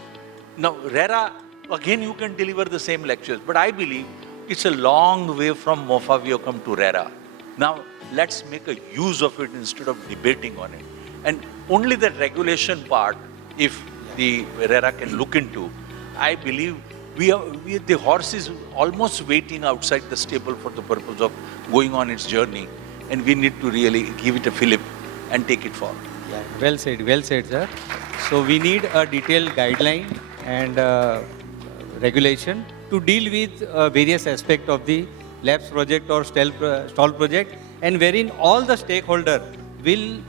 Now, RERA, again you can deliver the same lectures, but I believe it's a long way from MOFA we have come to RERA. Now, let's make a use of it instead of debating on it. And only the regulation part, if the RERA can look into, I believe the horse is almost waiting outside the stable for the purpose of going on its journey. And we need to really give it a fillip and take it forward. Yeah, well said, sir. So we need a detailed guideline and regulation to deal with various aspects of the labs project or stall project, and wherein all the stakeholders will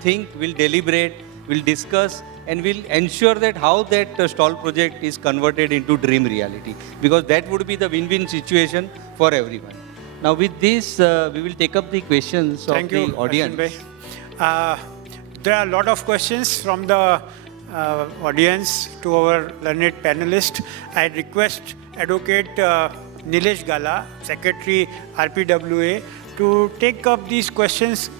think, will deliberate, will discuss, and will ensure that how that stall project is converted into dream reality, because that would be the win-win situation for everyone. Now with this, we will take up the questions of the audience. Ashwin. There are a lot of questions from the audience to our learned panelist. I request Advocate Nilesh Gala, Secretary RPWA, to take up these questions,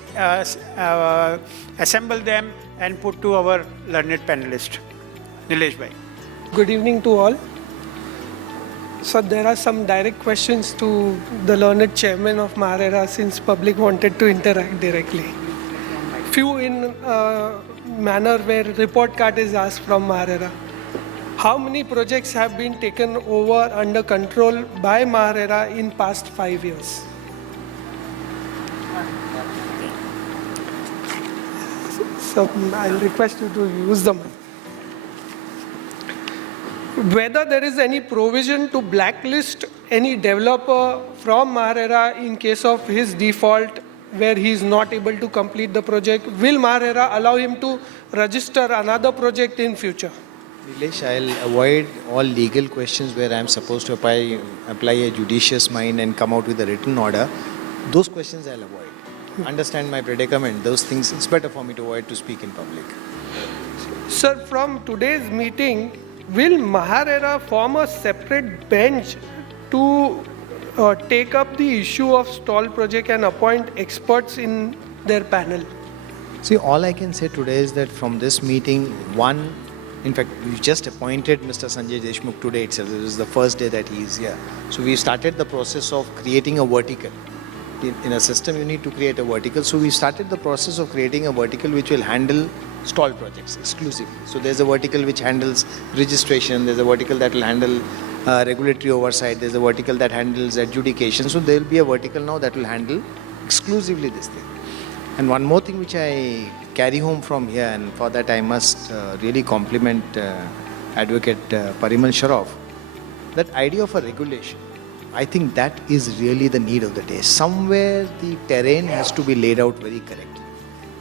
assemble them and put to our learned panelist. Nilesh bhai. Good evening to all. So there are some direct questions to the learned chairman of MahaRERA, since public wanted to interact directly. Few in manner where report card is asked from MahaRERA. How many projects have been taken over under control by MahaRERA in past 5 years? So I'll request you to use the mic. Whether there is any provision to blacklist any developer from MahaRERA in case of his default, where he is not able to complete the project. Will MahaRERA allow him to register another project in future? Nilesh, I'll avoid all legal questions where I'm supposed to apply a judicious mind and come out with a written order. Those questions I'll avoid. Understand my predicament. Those things, it's better for me to avoid to speak in public. Sir, from today's meeting, will MahaRERA form a separate bench to take up the issue of stall project and appoint experts in their panel? See, all I can say today is that from this meeting, in fact, we just appointed Mr. Sanjay Deshmukh today itself. This is the first day that he is here. So we started the process of creating a vertical. In a system, you need to create a vertical. So we started the process of creating a vertical which will handle stall projects exclusively. So there's a vertical which handles registration. There's a vertical that will handle regulatory oversight. There's a vertical that handles adjudication. So there will be a vertical now that will handle exclusively this thing. And one more thing which I carry home from here, and for that I must really compliment Advocate Parimal Shroff, that idea of a regulation. I think that is really the need of the day. Somewhere the terrain has to be laid out very correctly.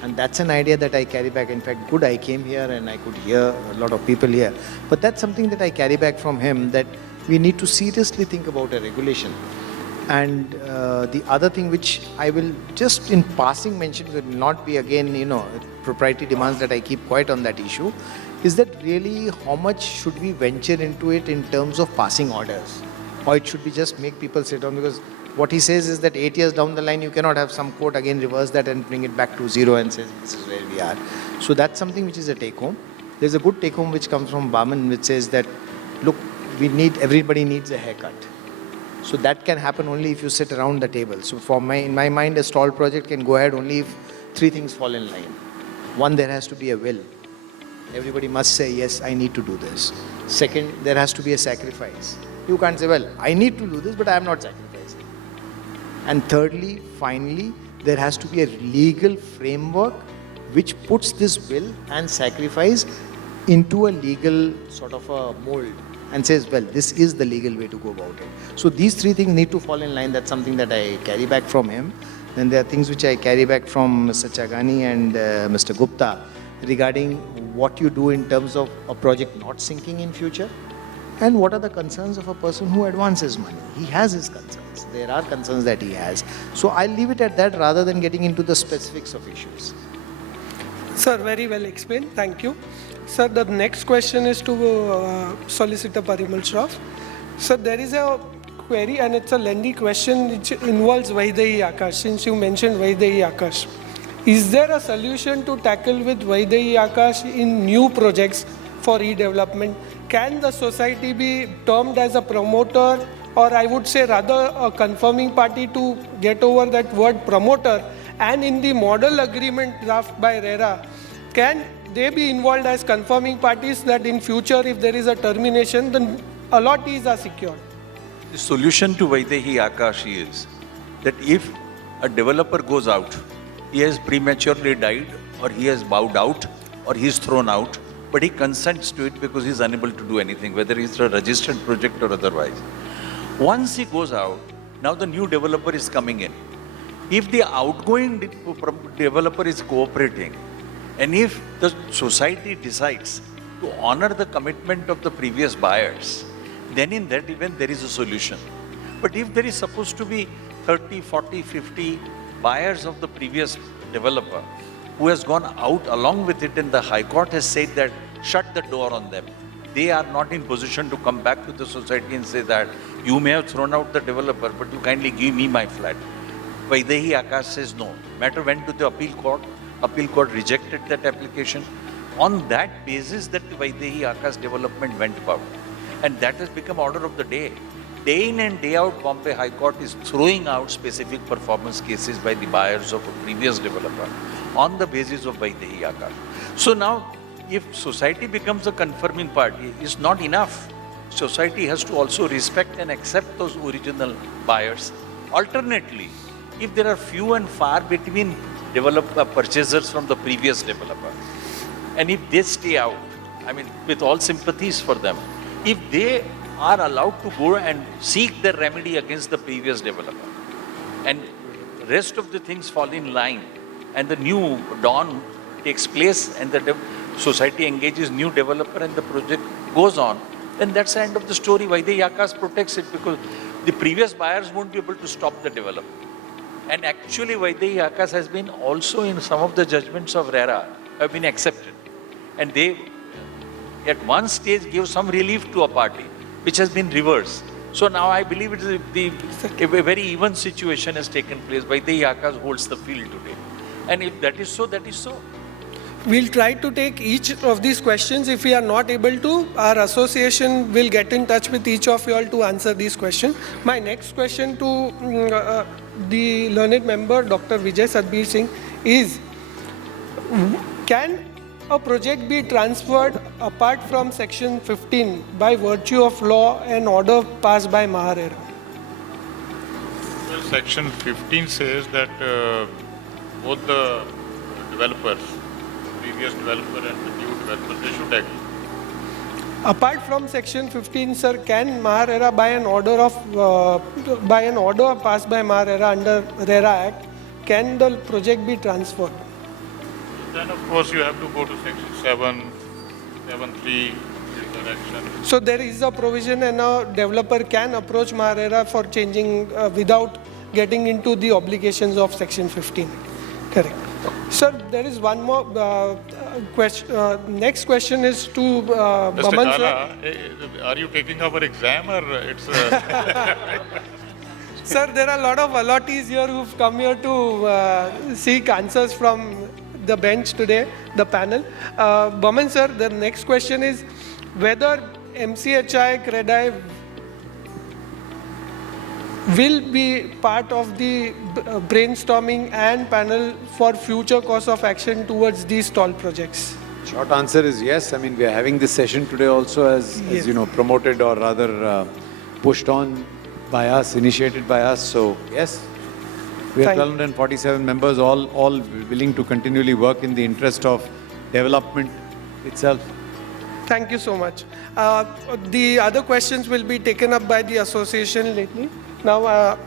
And that's an idea that I carry back. In fact, good I came here and I could hear a lot of people here. But that's something that I carry back from him, that we need to seriously think about a regulation. And the other thing which I will just in passing mention, will not be again, proprietary demands that I keep quiet on that issue, is that really how much should we venture into it in terms of passing orders? Or it should be just make people sit down, because what he says is that 8 years down the line, you cannot have some court again reverse that and bring it back to zero and say this is where we are. So that's something which is a take home. There's a good take home which comes from Boman, which says that, look, everybody needs a haircut. So that can happen only if you sit around the table. So in my mind, a stall project can go ahead only if 3 things fall in line. One, there has to be a will. Everybody must say, yes, I need to do this. Second, there has to be a sacrifice. You can't say, well, I need to do this, but I am not sacrificing. And thirdly, finally, there has to be a legal framework which puts this will and sacrifice into a legal sort of a mold and says, well, this is the legal way to go about it. So these three things need to fall in line. That's something that I carry back from him. Then there are things which I carry back from Mr. Changani and Mr. Gupta regarding what you do in terms of a project not sinking in future and what are the concerns of a person who advances money. He has his concerns. There are concerns that he has. So I'll leave it at that rather than getting into the specifics of issues. Sir, very well explained. Thank you. Sir, the next question is to Solicitor Parimal Shroff. Sir, there is a query and it's a lengthy question which involves Vaidehi Akash. Since you mentioned Vaidehi Akash, is there a solution to tackle with Vaidehi Akash in new projects for redevelopment? Can the society be termed as a promoter, or I would say rather a confirming party to get over that word promoter? And in the model agreement draft by RERA, can they be involved as confirming parties that in future if there is a termination, then allottees are secured? The solution to Vaidehi Akash is that if a developer goes out, he has prematurely died, or he has bowed out, or he is thrown out, but he consents to it because he is unable to do anything, whether it's a registered project or otherwise. Once he goes out, now the new developer is coming in. If the outgoing developer is cooperating, and if the society decides to honor the commitment of the previous buyers, then in that event there is a solution. But if there is supposed to be 30, 40, 50 buyers of the previous developer who has gone out along with it, and the High Court has said that shut the door on them, they are not in position to come back to the society and say that you may have thrown out the developer, but you kindly give me my flat. Vaidehi Akash says no. Matter went to the appeal court. Appeal court rejected that application. On that basis that the Vaidehi Akash development went about. And that has become order of the day. Day in and day out, Bombay High Court is throwing out specific performance cases by the buyers of a previous developer on the basis of Vaidehi Akash. So now, if society becomes a confirming party, it's not enough. Society has to also respect and accept those original buyers. Alternately, if there are few and far between purchasers from the previous developer, and if they stay out, I mean, with all sympathies for them, if they are allowed to go and seek their remedy against the previous developer, and rest of the things fall in line, and the new dawn takes place, and the society engages new developer, and the project goes on, then that's the end of the story. Vaidehi Akash protects it because the previous buyers won't be able to stop the developer. And actually, Vaidehi Akash has been also in some of the judgments of RERA have been accepted. And they, at one stage, gave some relief to a party, which has been reversed. So now I believe it is a very even situation has taken place. Vaidehi Akash holds the field today. And if that is so, that is so. We'll try to take each of these questions. If we are not able to, our association will get in touch with each of you all to answer these questions. My next question to the learned member, Dr. Vijay Satbir Singh, is, can a project be transferred apart from Section 15 by virtue of law and order passed by MahaRERA? Well, Section 15 says that both the developers, previous developer and the new developer, they should agree. Apart from Section 15, sir, can MahaRERA by an order passed by MahaRERA under RERA Act, can the project be transferred? Then of course you have to go to Section 7.3 direction. So there is a provision and a developer can approach MahaRERA for changing without getting into the obligations of Section 15. Correct. Sir, there is one more question. Next question is to Boman, sir. Are you taking our exam or it's... Sir, there are a lot of allottees here who've come here to seek answers from the bench today, the panel. Boman, sir, the next question is whether MCHI, CREDAI will be part of the brainstorming and panel for future course of action towards these stall projects. Short answer is yes. I mean, we are having this session today also as you know, promoted or rather pushed on by us, initiated by us. So yes, we are 1,247 members, all willing to continually work in the interest of development itself. Thank you so much. The other questions will be taken up by the association lately. Now,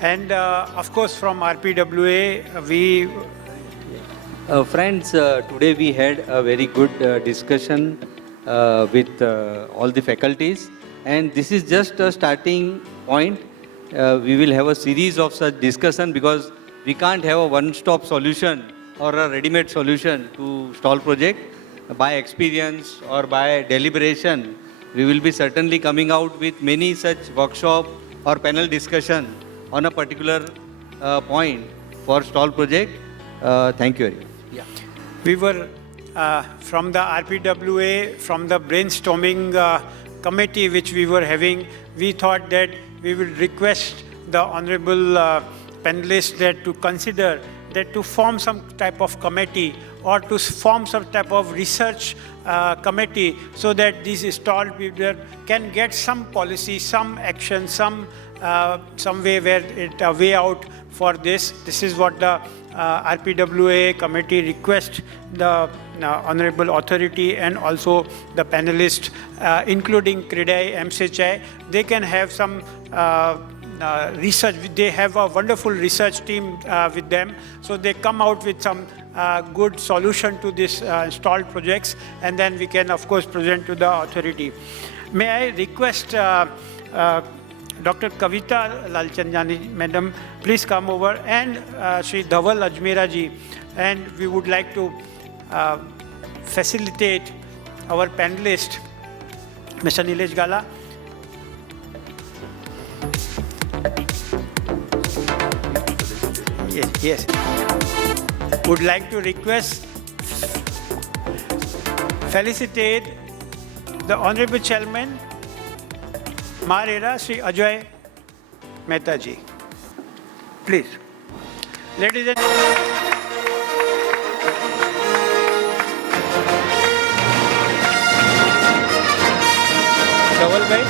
and of course from RPWA, we... Friends, today we had a very good discussion with all the faculties, and this is just a starting point. We will have a series of such discussion because we can't have a one-stop solution or a ready-made solution to stall project. By experience or by deliberation, we will be certainly coming out with many such workshop or panel discussion on a particular point for stall project. Thank you very much. Yeah. We were from the RPWA, from the brainstorming committee which we were having, we thought that we will request the honorable panelists that to consider that to form some type of committee or to form some type of research committee so that these stalled people can get some policy, some action, some way where it a way out for this. This is what the RPWA committee requests the honorable authority and also the panelists, including CREDAI MCHI. They can have some research. They have a wonderful research team with them. So they come out with some good solution to this stalled projects, and then we can of course present to the authority. May I request Dr. Kavita Lalchandani, Madam, please come over, and Shri Dhaval Ajmera ji, and we would like to facilitate our panelist, Mr. Nilesh Gala. Yes. Would like to request, felicitate the Honorable Chairman, MahaRERA, Shri Ajoy Mehta ji. Please. Ladies and Dhaval bhai.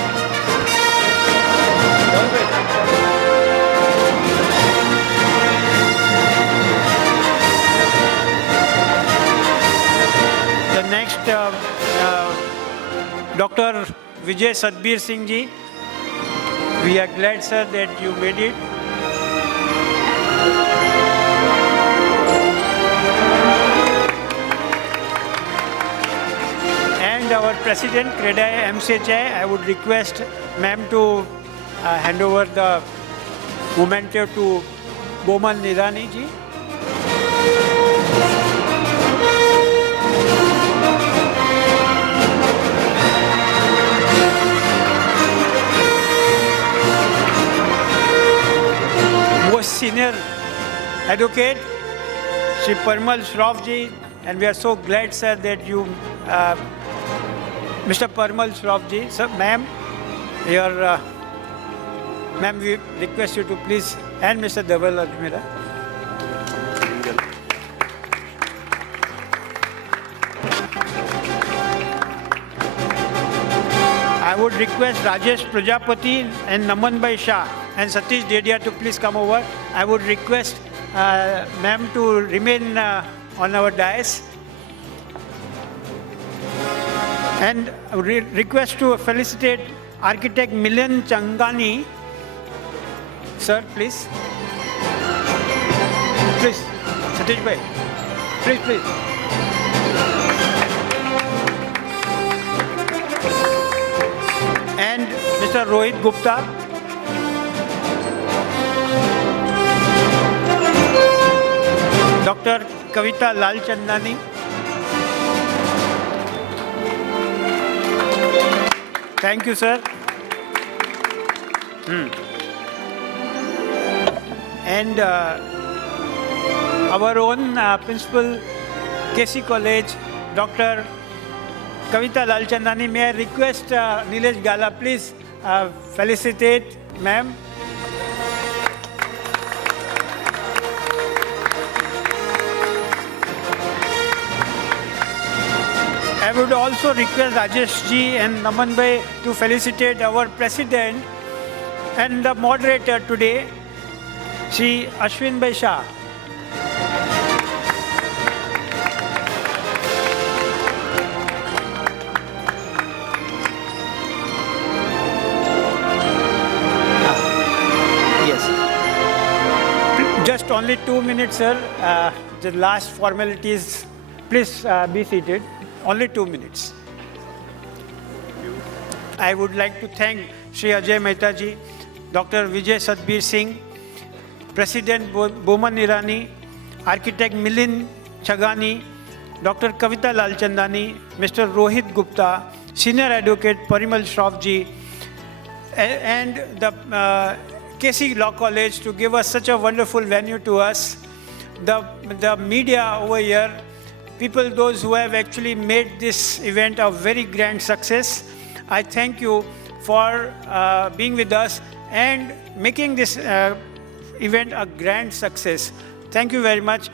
The next, Dr. Vijay Satbir Singh ji. We are glad, sir, that you made it. And our President, CREDAI MCHI, I would request ma'am to hand over the memento to Boman Irani ji. Senior advocate, Shri Parimal Shroff ji, and we are so glad, sir, that you, Mr. Parimal Shroff ji, sir, ma'am, ma'am, we request you to please, and Mr. Dhaval Ajmera. I would request Rajesh Prajapati and Naman Bhai Shah and Satish Dedia to please come over. I would request ma'am to remain on our dais. And request to felicitate architect Milind Changani. Sir, please. Please, Satish Bhai. Please. And Mr. ROHIT Gupta. Dr. Kavita Lalchandani. Thank you, sir. And our own principal, KC College, Dr. Kavita Lalchandani. May I request Nilesh Gala, please felicitate ma'am. would also request Rajesh ji and Naman bhai to felicitate our president and the moderator today, Shri Ashwin bhai Shah. Just only 2 minutes, sir. The last formalities. Please be seated. Only 2 minutes. I would like to thank Shri Ajay Mehta ji, Dr. Vijay Satbir Singh, President Boman Irani, Architect Milind Changani, Dr. Kavita Lalchandani, Mr. ROHIT GUPTA, Senior Advocate Parimal Shroff ji, and the KC Law College to give us such a wonderful venue to us. The media over here, people, those who have actually made this event a very grand success. I thank you for being with us and making this event a grand success. Thank you very much.